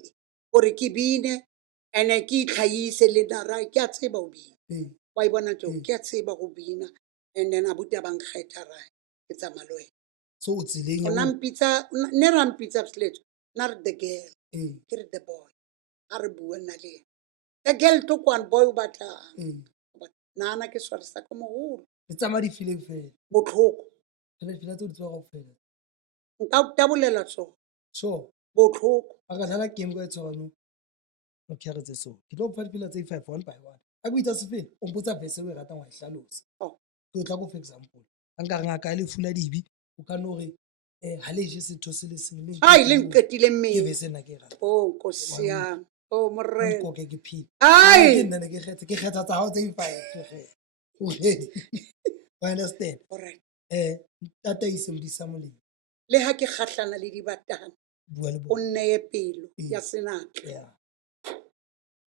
gore ke bine ene ke itlhaise le nara ke a tseba o bina wa e bona tso ke a tseba go bina and then abuti a bankgetha ra ke tsamaya le wena. so o tseleng Ona mpitsa ne ra mpitsa Seletso na re the girl ke re the boy a re bua nna le the girl to kwan boy o batlang nana ke swarisa ka mogolo le tsamaya di feeling fela botlhoko le fela tse di tswa go fela nka o tabolela tsona so botlhoko a ka dlala game go e tshwarano o kheretse so ke tlo fa dipila tse 5 one by one a go itsa se fela o mpotsa verse o e ratang wa e hlalosa ke o tla go for example a nka reng a ka le fula dibi o ka no re ha le je setho se le seng le hai le nqetile ke mme verse nna ke rata o nkosiyami o morre ko ke phile ke hai nna ne ke kgetha tsa hao tse 5 ke kgetha o ready I understand alright tataise modisa molemo le ha ke kgahlana le dibatana bua le o bona nneye pelo ya senatla yeah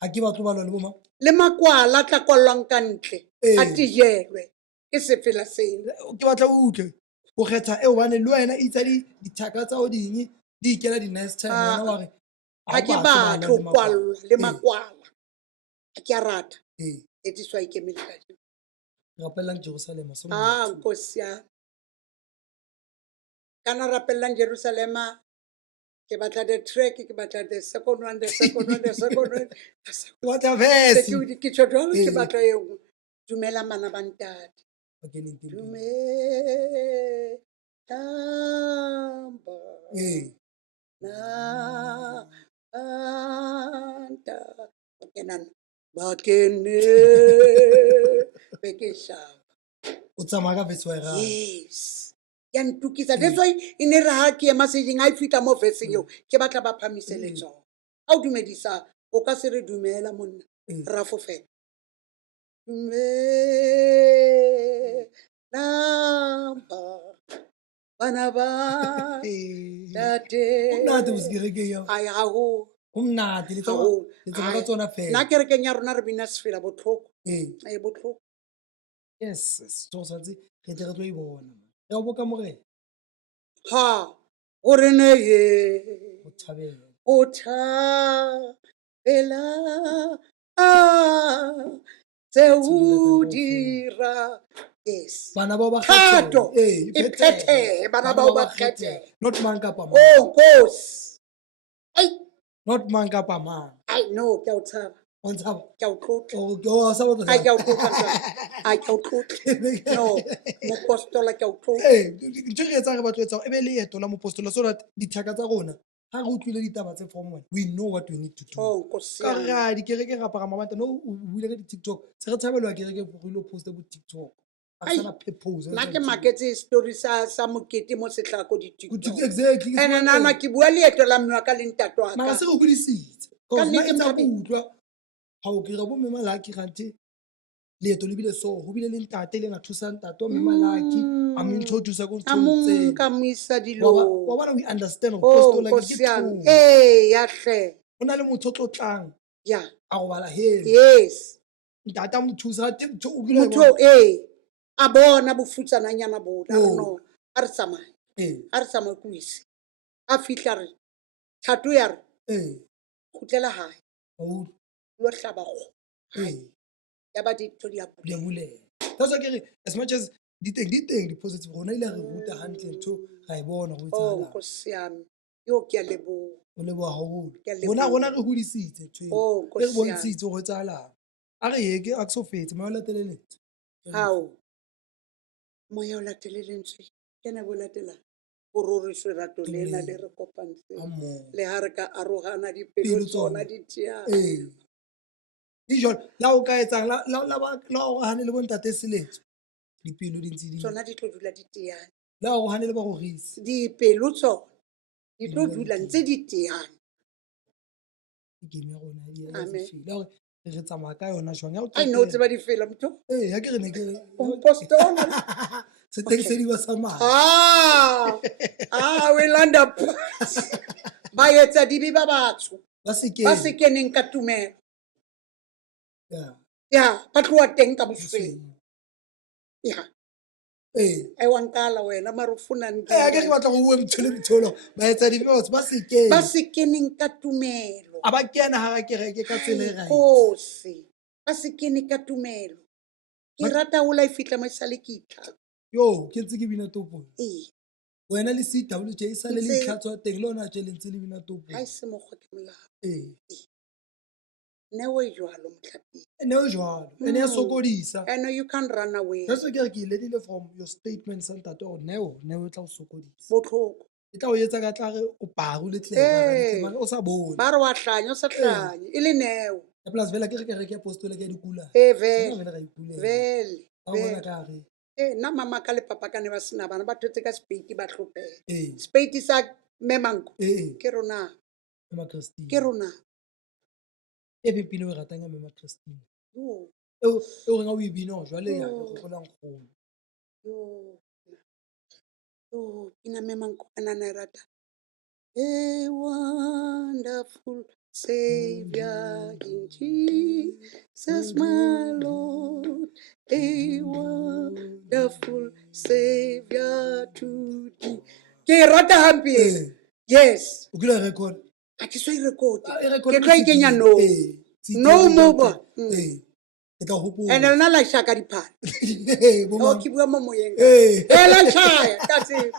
ha ke batlo ba lwa le boma le makwala a tla kwallwang ka ntle a tijelwe ke sefela seno ke batla o utlwe o kgetha e one le wena itsa dithaka tsa o ding di ikela di nice time wena wa re ha ke batlo kwallwa le makwala ha ke a rata that is why ke mela rapellang Jerusalem so nkosiyami kana rapellang Jerusalema ke batla the track ke batla the second one what a verse ke tšho jwalo ke batla e nngwe dumela mana ba ntate dumelamba na anta kenana ba kene be ke shaba o tsamaya ka verse wa e rata yes ya ntukisa that's why e ne re ha ke ema seding a e fihla mo versing eo ke batla ba phamise letsogo a o dumedisa o ka se re dumela monna Eh. ra fofela dumelamba bana ba Go mnate mo tate sekerekeng yao. ai haholo Go mnate le tsamaya haholo le tsamaya ka tsona nna fela. kerekeng ya rona re bina sefela botlhoko Ee. botlhoko Yes, so tshwanetse re tle re tlo e bona. Re o boka morena ha gore ne ye go thabela. o thabela tse o dira yes Bana bao ba thato kgethehe. e phethehe bana bao ba kgethehe. kgethehe Not mang kapa mang. oh nkosi ai Not mang kapa mang. ai no ke a o tshaba Wa ntshaba? ke a o tlotla O o sa batla ai ke a o jang? tlotla ntwana. Ai, ke a o tlotla no mopostola ke a o tlotla Ntho re etsang re batlo etsa e be leeto la mopostola so that dithaka tsa rona ga re utlwile ditaba tse from wena we know what we need to do. oh nkosi Ka yami. ra dikereke ra apara mabanta no o buile ka di-tiktok se re tshabelwa kereke go ile posta bo tiktok a Ai, sana purpose nna ke maketse story sa mokete mo setlhako di-tiktok exactly and nana ke bua leeto la mme wa ka le ntate wa mara ka se re godisitse Ka cause nna nnete e tsa Mthabeng. kutlwa ga o kry-a bo mme malaki gante leeto le bile so go bile le ntate le nga thusa ntate wa mme malaki a mo introduce ko a mo nthong nka mo isa wa dilong bona we understand gore oh postola ke nkosi yami thomo ya hle go na le motho o tlotlang ya a go bala hele yes ntate a mo thusa motho a bona bofutsananyana bola re no a re tsamaye a re tsamaye ko ise a fitlha re thato ya re gotlela gae lo tlhaba go ya ba dintho di a di a bulela that's why ke re as much as di teng di-positive rona ile re ruta gantle ntho ga e bona go oh etsagalang nkosi yami yo ke a leboga o leboga gagolo Ke a leboha. rona re godisitse ntho Oh, e re Nkosi yami. bontshitse go etsagalang a re yeke a ke so fetse mae o lateleletse hao moya o latelelentse ke ne bo latela go rorišwe rato lena le re kopantse Ammogo. le ha re ka arogana Pelo dipelo tsona. tsona di tea di jalo la o ka etsang la o gane le bontate seletso dipelo di ntse di tsona di tlo dula di teane la o gane le bagogisi dipelo tsona di tlo Di dula di dula teane. ntse di teane ke game ya rona Amen. la gore re tsamaya ka yona jwang ya go a no tseba di fela motho ya ke re ne ke Umpostola. setegisediwa sa madi we landa ba etsa dibi ba batsho ba ba se sekeng keneng ka tumelo ya ya ba tloa teng ka bosweu bosweu. ya ee ai wa nkala wena mare o fonang a ke ke batla go bue mthole mtholo ba etsa dibotse ba sekeng ba se keneng ka tumelo a ba kena ga ga kereke ka tsela e right kosi ba se kene ka tumelo ke rata o la e fitla mo sale ke itla yo ke ntse ke bina topong ee wena le CWJ e sale le Ntse- itlhatswa teng le ona tse le ntse le bina topong ha e se mokgwa ke molao ee neo e jwalo motlhapedi ene o jalo ene ya sokodisa and you can't run away that's why ke re ke iledile from your statement sa ntate gore neo e tla go sokodisa botlhoko e tla go etsa ka tla re o pago le tlebara o sa bone ba re wa tlhanya o sa tlhanye e le neo ya plus fela ke re kereke ya postola ke ya dikula vele fela ga ipulela vele ba bona ka re nna mama ka le papa ka ne ba sena bana ba thotse ka speiti ba tlhopela ee speiti sa memanko ee ke rona mema Christine ke rona e pepile o e ratang ya mema Christine Yo, eo reng ga o e bina o jwale ya ke gogolang kgolo yo, ke na memanko a nana e rata a wonderful Savior in Jesus, my Lord, a wonderful Savior to thee. Ke e rata hampe. ee Yes. o kile record A ke so e rekote. e Ke tlo e kenya no. No mo ba. ee ke tla gopola And lona la shaka diphala. ee bo O mang ke bua mo moyeng. ee La shaya ka se.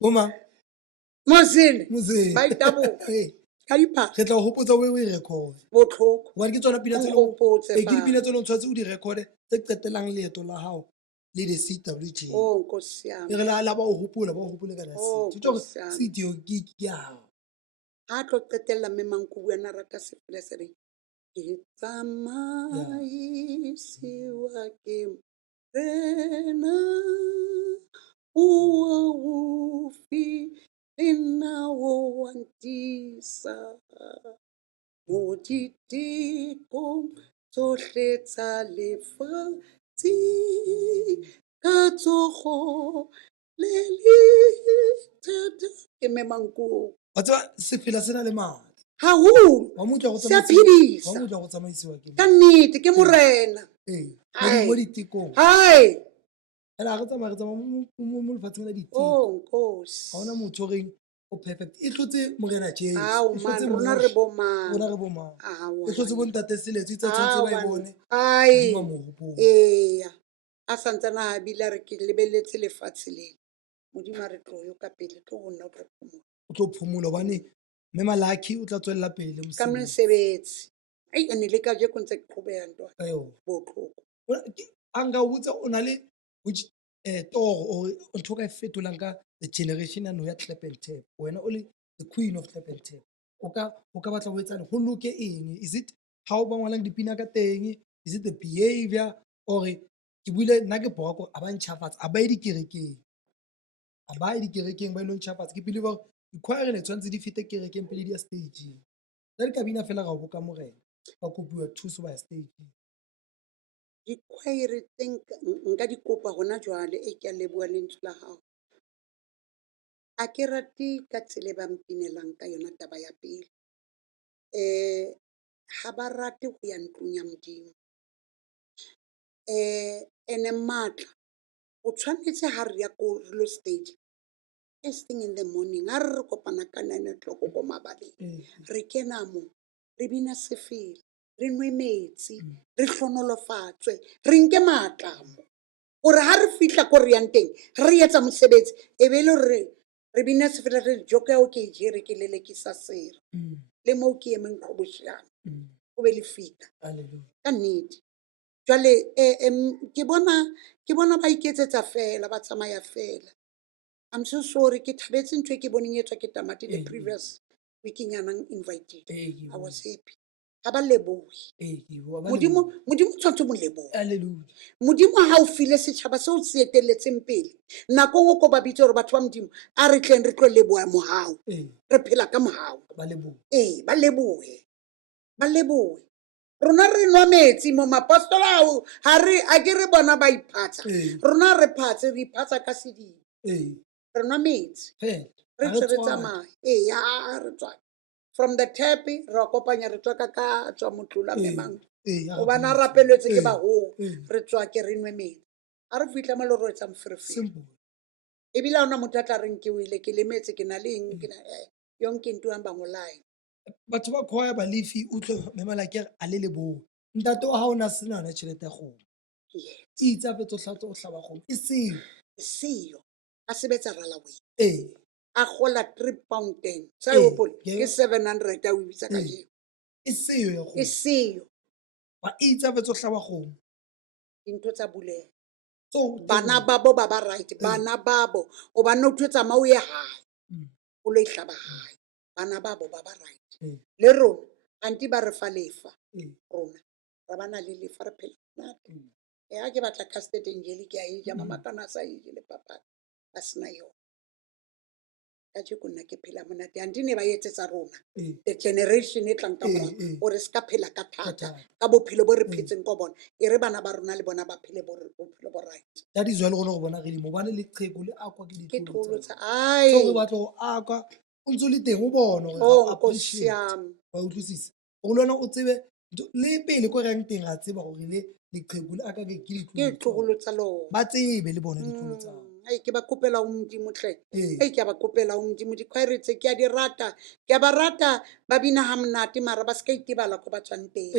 bo mang Mosele. Mosele. Ba itabo. Ee. Ka diphala. ke tla go gopotsa o e record Botlhoko. gobane ke tsona pina tse Nkgopotse ke fa. dipina tse leng tshwanetse o di recorde tse qetelang leeto la gago le the CWJ Oh nkosi e yami. re la ba o gopola ka da Oh, sitio Nkosi yami. sitio ke yao Ha tlo qetella mme mankubu ana rata sefela se reng ke tsamaisiwa ke rena o gaufi le nna o wa ntisa mo ditekong tsohle tsa lefatshe ka tsogo le lethata. Ke Memankong. wa tseba sefela se na le matla Haholo wa mo utlwa go se a tsamaisiwa phedisa wa mo utlwa go tsamaisiwa ke ka nnete, ke morena. mo ditekong Hai, ela re tsamaya mo lefatsheng la diteko oh ga Nkosi. ona motho o reng o perfect e tlotse morena Jesu Ao e man, tlotse rona Moshi, re bo mang? rona re bo mang Aowa, e tlotse man. bontate Seletso itse tshwanetse ba e bone Hai, modimo a mo hopole eya. A santsana a bile a re ke lebeletse lefatshe lena. Modimo a re tlo yo ka pele, tlo go nna o tlo phomola. o tlo phomola hobane mme Malaki o tla tswella pele Ka mosebetsi mosebetsi. Ai, ene le ka jeko ntse ke qhobeha ntwana. ka yona Botlhoko. a nka o botsa o na le toro or ntho o ka e fetolang ka the generation ya nou ya clap and tap wena o le the queen of clap and tap o ka batla ho etsang ho loke eng is it ha o ba ngwalang dipina ka teng is it the behavior or ke buile nna ke boko a ba ntšhafatsa a ba ye dikerekeng a ba ye dikerekeng ba ile ho ntšhafatsa ke believe gore dikhwaere ne tshwanetse di fete kerekeng pele di ya stageng tsa dikabina fela ga o boka morena ba kopiwa thuso ba ya stageng Dikhwaere tse nka di kopa hona jwale, ke a leboha lentswe la hao. A ke rate ka tsela e ba mpinelang ka yona taba ya pele. Ha ba rate ho ya ntlong ya Modimo. Ene matla o tshwanetse ha re ya ko re lo stage first thing in the morning, ha re kopana ka 9 o'clock ko mabaleng, re kena mo re bina sefela, re nwe metsi, re hlonolofatswe, re nke matla mo gore ha re fihla ko re yang teng re etsa mosebetsi e be le re re bina sefela re joka o ke jere ke lelekisa sera le mo ke emeng qhoboshang o be le fita hallelujah ka nnete. Jwale ke bona ba iketsetsa fela, ba tsamaya fela. I'm so sorry, ke thabetse ntho e ke boneng etswa ke Tamati the previous week nyanang invited. I was happy. Ha ba lebohi. Modimo tshwantse mo lebohe. hallelujah Modimo ha o file setjhaba seo se etelletseng pele. Nako nngwe ko ba bitse hore batho ba Modimo a re tleng re tlo leboha mohau. Re phela ka mohau. ba leboha Ba lebohe. Ba lebohe. Rona re nwa metsi mo mapostola ao a ke re bona ba iphatsa. Rona re phatse re iphatsa ka sediba. Re nwa metsi. Re ntse re tsamaya. Ya re tswa. From the tap re a kopanya re tswa ka tswa Motlola Memang. O bana rapeletse ke baholo. Re tswa ke re nwe metsi. Ha re fihla mo le ro etsa moferefere. simple Ebile ha ona motho a tla reng ke o ile ke lemetse ke na le eng ke na yonke ntho yang ba ngolai. batho ba khoya ba lefi utlwe mme Malaki a re a le leboha ntate wa hao na sena yona tjhelete ya kgomo Yes. itse a fetsa o hlaba kgomo e seo Siyo. A sebetsa Ralaway. ee A gola £3.10. Sa e hopola ke 700 a o bitsa ka jeno. e seo ya E kgomo siyo. ba itse a fetsa o hlaba kgomo Dintho tsa buleha. so Bana babo ba ba right. Bana babo o ba no tshwetsa ma o ye hae. O lo ihlaba hae. Bana babo ba ba right. Le rona anti ba re fa lefa. Rona ra bana le lefa re phela nate. Ha ke batla casted angelic ya e ja mama kana sa e le papa. Ba sna yo. Ka je nna ke phela monate anti ne ba etsetsa rona the generation e tlang ka mora gore se ka phela ka thata ka bophelo bo re phetseng ko bona e re bana ba rona le bona ba phele bophelo bo right. that is why le gone go bona re di mo bane le qheko le akwa ke Ke ditlolo tholotsa so re batla go akwa o ntse o le teng o bona gore oh ga o Nkosi appreciate yami. wa utlwisisa gore le wena o tsebe le pele ko re yang teng a tseba gore le leqheku le aka ke Ke ditlolo tlogolo tsa lona. ba tsebe le bona ditlolo tsa Ai ke ba kopela o Modimo tle. Ai ke ba kopela o Modimo dikhwaere tse ke a di rata. Ke a ba rata ba bina ha monate mara ba ska itebala ko ba tswang teng.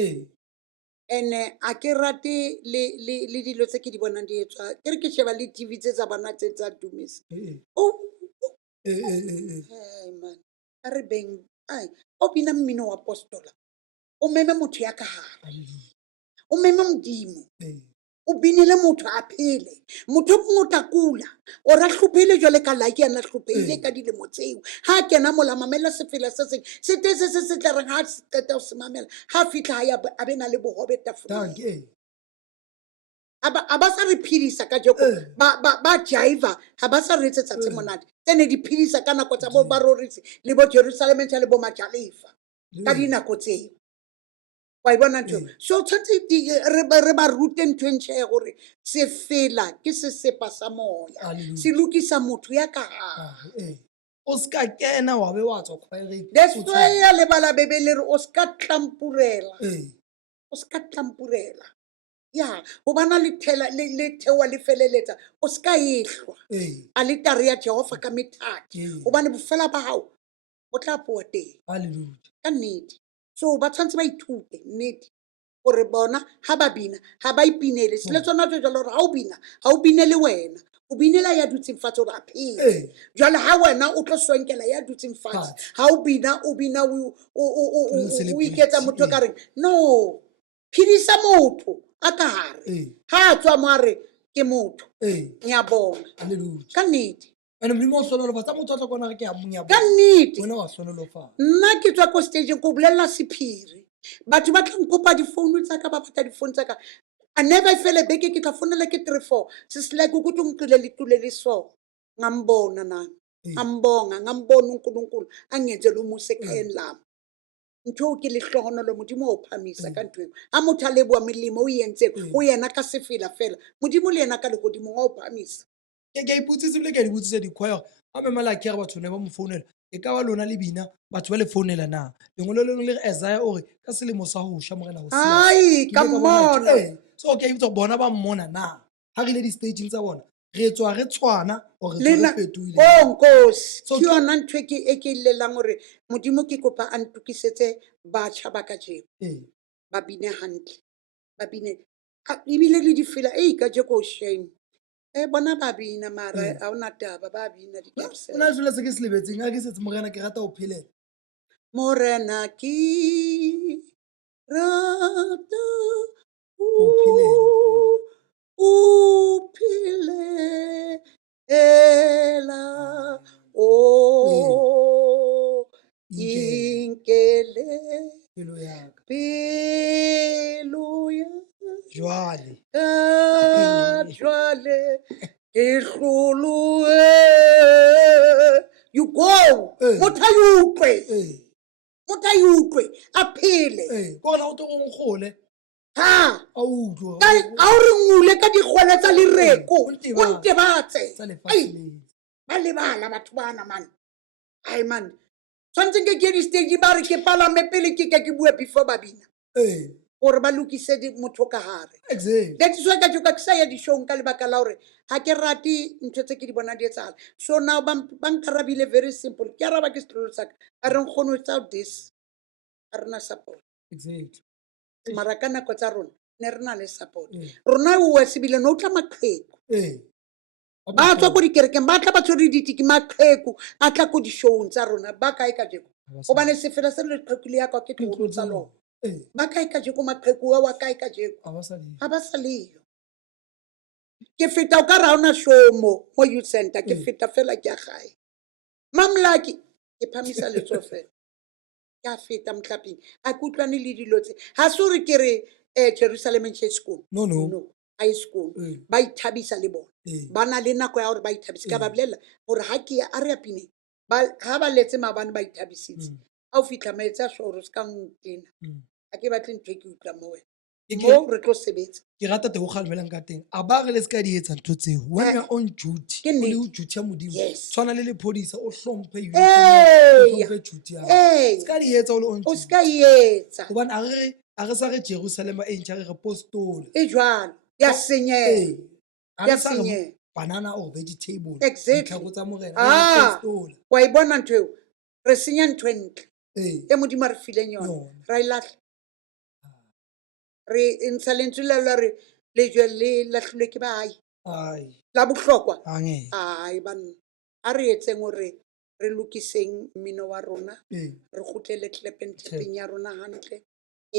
Ene a ke rate le dilo tse ke di bonang di etswa ke re ke sheba le TV tse tsa bana tse tsa dumisa man a re beng ai o bina mmino wa apostola o meme motho ya ka hare o meme Modimo o binile motho a phele motho mongwe o tla kula o ra hlophile jwale ka like yana hlophile ka dilemo tseo ha kena mola mamela sefela se seng se tse se tla reng ha se qeta o se mamela ha fitla ha ya a be na le bohobe tafoleng a ba sa re phedisa ka joko ba jiva ha ba sa re etsetsa tse monate tse ne di phedisa ka nako tsa bo ba rorisi le bo Jerusalem tsa le bo Majalefa ka dinako tseo wa e bona ntho Ee. so tshwantse re ba rute ntho e ntšha ya gore se fela ke sesepa sa moya Hallelujah. se lokisa motho ya ka gare Ee. O ska kena wa be wa tswa khwaereng, that's o why tshwana. ya lebala bebe le re o ska tlampurela Ee. o ska tlampurela ya go bana le thewa le feleletsa o ska ehlwa Ee. a le tare ya jehova ka methati Ee. gobane bofela ba gago o tla poa teng Hallelujah. ka nnete so ba tshwanetse ba ithute nnete gore bona ga ba bina ga ba ipinele se le tsona tso jalo gore ga o binele wena o binela ya dutseng fatshe gore a phele Ee. jale ga wena o tlo swankela ya dutseng fatshe ga o bina o iketsa motho ka reng no phedisa motho a ka gare Ee. ga a tswa mo a re ke motho Ee. nyabona Hallelujah. ka nnete And Modimo o hlonolofatsa motho a tla kwana re ke a monya ka nnete wena wa hlonolofatsa. nna ke tswa ko stageng ko bolelela sephiri batho ba tla nkopa difounu tsa ka ba batla difounu tsa ka a never fele beke ke tla fonela ke 3-4 sisileke ukuthi ungicule litule liso ngambona nami ngambonga ngambona uNkulunkulu angenzela umusa ekhayeni lami ntho ke lehlohonolo modimo o phamisa ka ntho a motho a leboa melemo o yentseng o yena ka sefela fela modimo le yena ka legodimo o phamisa Ke iputsitse bile ke di butsitse dikhwaere a memela ke re batho ne ba mo founela e ka ba lona le bina batho ba le founela na lengolo le lengwe le re Isaiah o re ka selemo sa ho sha morena Ai, ka mmona. so ke itse bona ba mmona na ha re ile di staging tsa bona re tswa re tshwana o re tswa Lena re fetohile o nkosi So ke yona ntho e ke llelang gore modimo ke kopa a ntukisetse batjha ba ka jeko Ee. ba bine hantle ba bine ebile le difela ka jeko shame bona ba bina mara ha ona taba ba bina o dikereseng na le fela se ke se lebetseng a ke setse morena ke rata ho phelela morena ke rata Ho phelela o phelela o inkele pelo ya ka pelo ya jwale ka jwale ke hloloe you go motho a utlwe ee motho a utlwe a phele ee ke gona go to go nkgole ha a utlwe ka a o re ngule ka dikgwele tsa lereko o ntebatse. o ntebatse tsa lefatshe le ba lebala batho bana man ai man tshwantseng ke ye di-stage ba re ke palame pele ke ka ke bue before ba bina ee gore ba lokise motho ka gare exactly that's why ka joka ke sa ya di-showng ka lebaka la gore ga ke rate ntho tse ke di bona di etsagala so now ba nkarabile very simple ke araba ke setlolo sa ka a re nkgono without this a rena support exactly mara ka nako tsa rona ne re na le support rona o sebile no tla maqheku ee ba tswa ko dikerekeng ba tla ba tshwere ditiki maqheku a tla ko di-showng tsa rona ba kae ka jeko gobane sefela se le leqheku le yaka ke tlogolo tsa lona ee ba kae ka jeko maqheku wa kae ka jeko a ba sa di ga ba sa leyo ke feta o ka ra ona show mo youth center ke feta fela ke a gae mamlaki ke phamisa letso fela ke a feta motlhaping a ke utlwane le dilo tse ga se gore ke re Jerusalem Church School no high school ba ithabisa le bona ba na le nako ya gore ba ithabise ka ba bolela gore ga ke a re apine ga ba letse maabane ba ithabisitse ga o fitlha maetse a shore se ka nkena a ke batle ntho e ke utlwa mo wena mo re tlo sebetsa ke rata teng go galmelang ka teng a ba re le se ka di etsa ntho tseo when you're on duty Ke o le nnete. o duty ya modimo Yes. tshwana le lephodisa o hlomphe Eya. duty ya Eya. se ka di etsa o le on o duty se ka etsa gobane a re sa re jerusalema e ntšha re re postola e jalo ya senyega a Ya re sa re senyega. banana or vegetable Exactly. ditlhako tsa morena re re postola wa e bona ntho eo re senya ntho e ntle ee e modimo a re fileng yona Yona. ra e latlha re ntsha lentswe le la re lejwe le lahlilwe ke baai ai la bohlokwa ange ai banna a re etseng gore re lokiseng mmino wa rona ee re kgutlele tlepentepeng ya rona hantle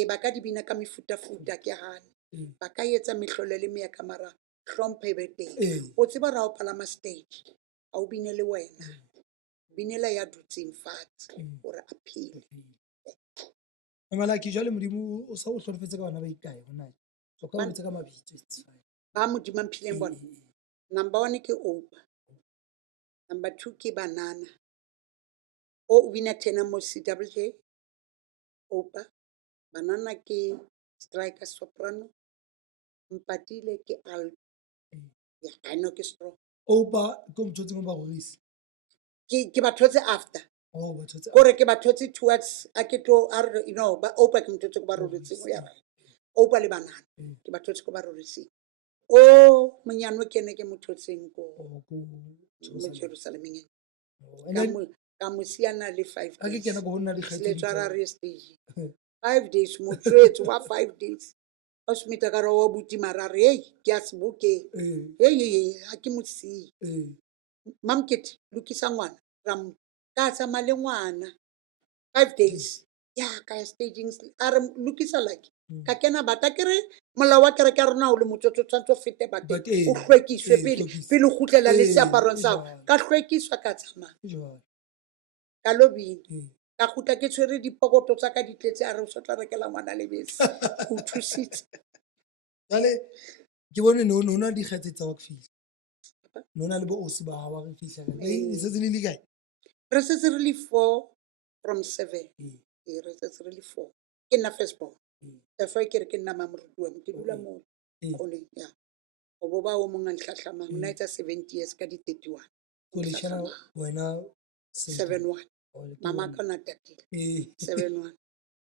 ba ka di bina ka mefutafuta ke gane ba ka etsa mehlolo le meya mara hlomphe e be teng o tseba ra o palama stage a o bine le wena binela ya dutseng fatshe gore a phele malaki jale modimo o sa o hlorofetse ka bana ba ikae gona so ka botsa ka mabitso it's fine ba modimo a mphileng bona number 1 ke Opa number 2 ke Banana o bina tena mo CWJ Opa Banana ke striker soprano, Mpatile ke alto. Yeah, I know ke strong. Opa ke motho o tseng o ba rorisa. Ke ba thotse after. Oh, batho tse Kore ke ba thotse towards a ke tlo you know ba opa ke motho o tseng o ba roretseng o ya right. Opa le banana ke ba thotse ko ba roretseng. O monyano ke ene ke mo thotseng ko oh, ko mo Jerusalemeng. Oh, and then Ka mo siana le 5 ha ke days. kena go bona Le dikgaitsedi tswara tsa- re stage. 5 days motšwetso wa 5 days. O se meta ka re wa buti mara re hey ke a sebokeng. Hey ha ke mo siye. Mamkete lokisa ngwana ram ka tsamaya le ngwana 5 days. Ya ka ya staging a re lokisa like ka kena bata ke re molao wa kereke ya rona o le motsotso tshwanetse o fete bateng o hlwekiswe pele o gutlela le seaparong sa hao ka hlwekiswa ka tsamaya ka lobile ka gutla ke tshwere dipokoto tsa ka di tletse a re o se tla rekela ngwana lebese o thusitse. jale ke bone no na le dikgaitsedi tsa wa ke fihla no na le bo osi ba gawa re fihla ka le setse le le kae Re setse re le 4 from 7. Re setse re le 4 ke nna first born. That's why ke re ke nna mamoruti wa mo ke dula mo kgoleng ya o bo ba o mong a ntlhatlhamang o na etsa 70 years ka di 31 so le shana wena 7-1 mama ka na tatile eh 7-1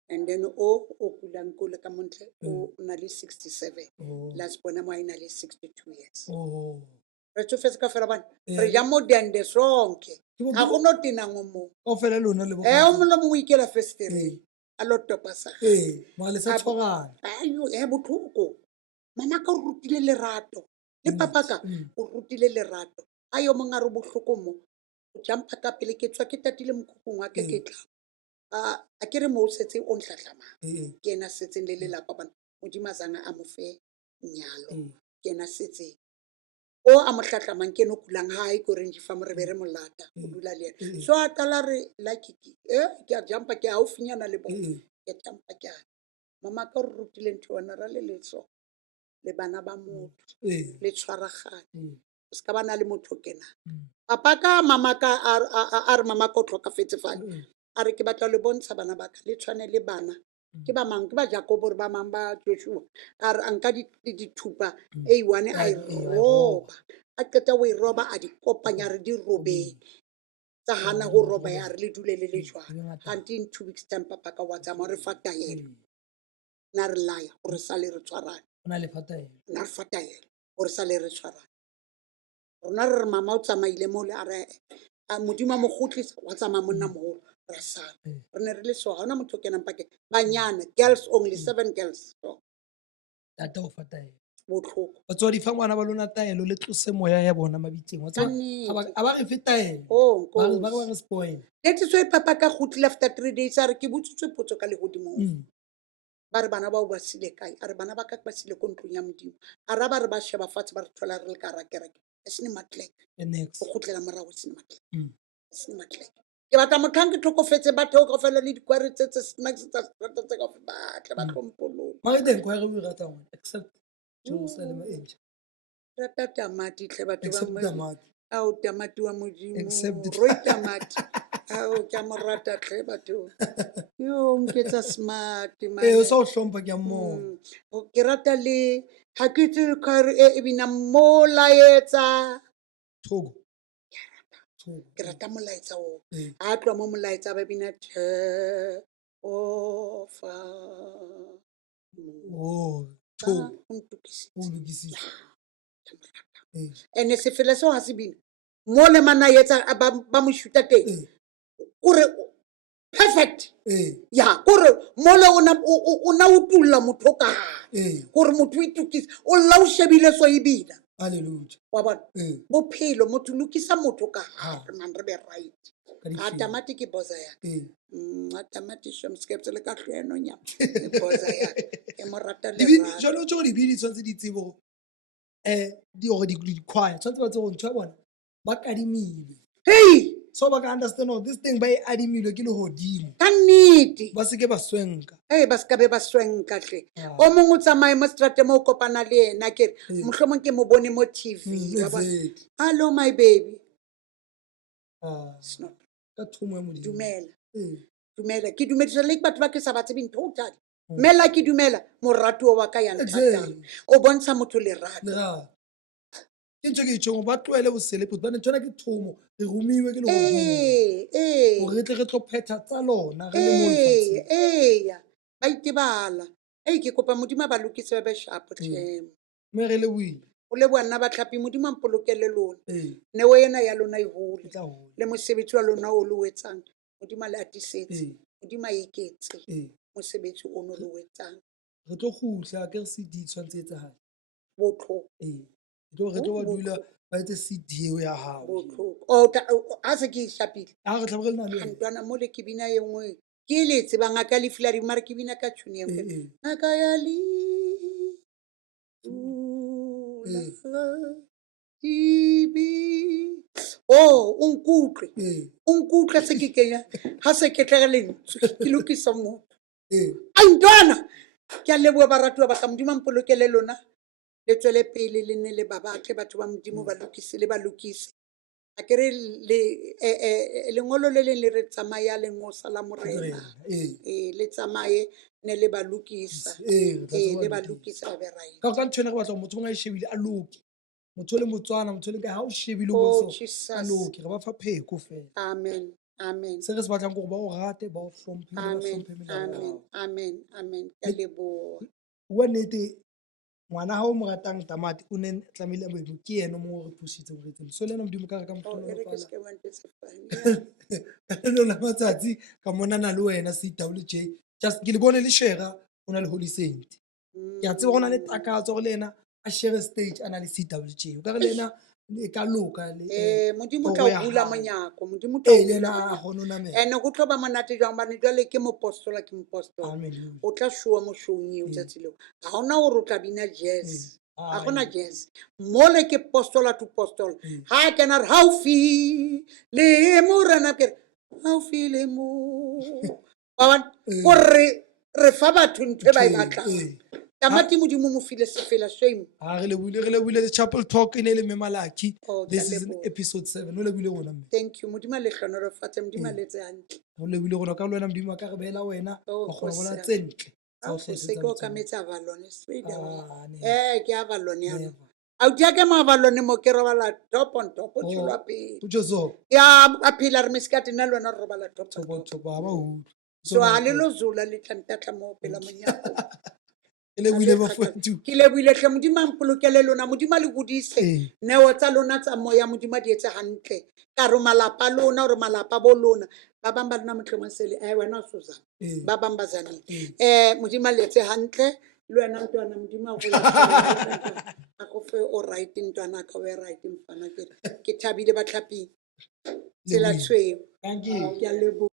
and then o kulang ko le ka montle o na le 67 last bona mo ina le 62 years. oh Re tsofetse ka fela bana re ja modende sonke ga go no tena ngo mo o fela lona le bo o molo mo ikela festere a lo topa sa ma le sa tshwarana ayo botlhoko mama ka o rutile lerato le papa ka o rutile lerato ayo mongwe a re botlhoko mo o jampa ka pele ke tswa ke tatile mokhukhung wa ke tla a ke re mo o setse o ntlhatlhamang ke ena setseng le lelapa bana modimazana a mo fe nyalo ke ena setseng o a mo tlhatlhamang ke ene o kulang hae ko reng fa mo re be re molata o dula le ena so a tala re like ke a jampa ke haufinyana le bona ke jampa ke a mama ka o re rutile ntho yona ra le letso le bana ba motho le tshwaragane o se ka bana le motho kena papa ka mama ka a re mama ka o tlhokafetse fale a re ke batla le bontsha bana ba ka le tshwane le bana ke ba mang ke ba Jacob re ba mang ba Joshua a re anka dithupa A1 a e roba a qeta o e roba a di kopanya re di robeng tsa hana go roba ya re le dule le le jwana until in 2 weeks time papa ka wa tsamaya re fa taelo na re laya gore sa le re tshwarane ona le fataela na re fa taelo gore sa le re tshwarane rona re re mama o tsamaile mo le a re a modimo mo gotlisa wa tsamaya monna mogolo ra sala re ne re le so ga ona motho o kenang pakeng banyana girls only 7 girls so tata o fataela botlhoko batswadi fa ngwana ba lona taelo le tlose moya ya bona mabitseng wa tseba Kannete. a ba re fe taelo Oh, ba Nkosi. re ba re spoil that is why papa ka gotlile after 3 days a re ke botsitswe potso ka legodimong ba re bana bao ba sile kae a re bana ba ka ba sile ko ntlong ya modimo a ra ba re ba sheba fatshe ba re thola re le ka ra kereke e sene matleke the next o gotlela morago e sene matleke e sene matleke ke batla motlhang ke tlhokofetse batho ka fela le dikware tse snacks tsa strata tse ka batle ba tlhompololo mara teng kwa re o rata ngwana except Jerusalem e ntšha rata tamati tle batho ba except tamati ao tamati wa modimo Except- roi tamati ao ke a mo rata tle batho yo nketsa smart o sa o hlompha ke a mmona ke rata le ga ke itse kare e bina molaetsa thogo ke rata molaetsa o Ee. a tloa mo molaetsa ba bina Jehova oh ba thogo o ntukisitse o lokisitse ene sefela seo ga se bina mo le mana etsa ba mo shuta teng kore perfect ya kore mole o na o tulla motho ka gore motho o itukisa o lla o shebile so e bina hallelujah wa bona bophelo motho lokisa motho ka gare man re be right a tamati ke boza ya a tamati shomskepse le ka tlhoeno nya boza ya ke mo rata le rata jalo o tse go dibini tshwanetse di tsebo gore di-choir tshwanetse ba tse go ntho ya bona ba kadimile hey so ba ka understand gore this thing ba e adimilwe ke legodimo ka nnete ba seke ba swenka ba se ka be ba swenka tle o mongwe o tsamaye mo strate mo o kopana le ena kere mohlomong ke mo bone mo TV wa bona exactly hello my baby it's not ka thomo ya modimo dumela dumela ke dumedisa le batho ba ke sa ba tsebeng totally mela ke dumela morato wa ka ya nthatang Exactly. o bontsha motho lerato Lerato. Ke ntho e ke e tjhong ba tlohele boselepoto bane tshwana ke thomo re romiwe ke legodimo gore re tle re tlo phetha tsa lona re le mo lefatsheng. eya ba itebala ke kopa modimo a ba lokise ba be sharp tlhem mme re lebohile o leboa nna batlhapi modimo a mpolokele lona ee neo ena ya lona e e hole tla hola le mosebetsi wa lona o le o etsang modimo a le atisetse ee modimo a eketse ee mosebetsi ono le o etsang re tlo gutla ke re cd tshwantse etsagale botlhoko ee re tlo ba dula ba etse cd eo ya gago botlhoko a se ke e hlapile a re tlhabe re le na le wena gantwana mo le ke bina e nngwe ke le tseba ngaka le filari mare ke bina ka tšhuni e nngwe ee ngaka ya o nkutlwe ee o nkutlwe se ke kenya ga se ke tlege lentswe ke lokisa motho ee a ntwana ke a leboa baratuwa ba ka modimo a mpolokele lona le tswele pele le nne le babatle batho ba modimo ba lokise le ba lokise a kere lengolo le leng le re tsamaya lengosa la morena le tsamaye ne le ba lokisa ee le ba lokisa ba be right ka ntho ene re batla motho mongwe a e shebile a loke motho o le motswana motho o le ka ga o shebile Oh, o a Jesus. loke re ba fa pheko fela amen amen se re se batlang gore ba o rate ba o hlomphe le ba amen hlomphe melao ya amen gago amen amen ka leboa bua nnete ngwana ga o mo ratang tamati o ne tlamehile mo ke ene mo re thusitse go etseng so le ena modimo ka re ka Oh, e re ke motlholofala se ke wa ntse fane. ka lelo la matsatsi ka monana le wena CWJ just ke le bone le share o na le Holy Saint ke a tseba go na le takatso gore le ena a share stage a na le CWJ o ka re le ena e ka loka le modimo toro tla ya o bula hae. monyako modimo tla o le bula ena a monyako gone o namela ene go tlo ba monate jang bane jwale ke mopostola Amen. o tla showa mo showng eo tsatsi leo ga gona gore o tla bina jazz ga gona jazz mole ke postola to postola ga a kena re gaufi le morena kere gaufi le mo gore re fa batho ntho e ba e batlang tamati modimo mo file sefela shame re lebohile the chapel talk e ne le memalaki Oh, this ke a is in leboha. episode 7 o lebohile gona mme thank you modimo a le tlhonolofatse modimo a letse hantle o lebohile gona ka le wena modimo a ka re beela wena Oh, wa kgona bona Kgosi ya- tse ntle tsa a go o se hlahisetsa ke o batho. ka metsa avalone straight away Ah, never, ke avalone yana never. a o dia ke maavalone mo ke robala top on top o Oh, tsholo pele o tjo so ya a phela re mesekate nna le wena re robala top on thopo top thopo ga ba utlwe so a le lo zula le tlantatla mo pela monyako ke lebohile bafoutu ke lebohile hle modimo a mpolokele lona modimo a le godise Ee. neo tsa lona tsa moya modimo a di etse hantle ka re malapa a lona gore malapa bo lona ba bang ba lona motlhomosele wena o sozana Ee. ba bang ba zanile Ee. modimo a le etse hantle le wena ntwana modimo a go etse a go fe o right ntwana ka o e right mfana ke thabile batlhaping tsela Lebohile. tshweu Thank you. ke a leboha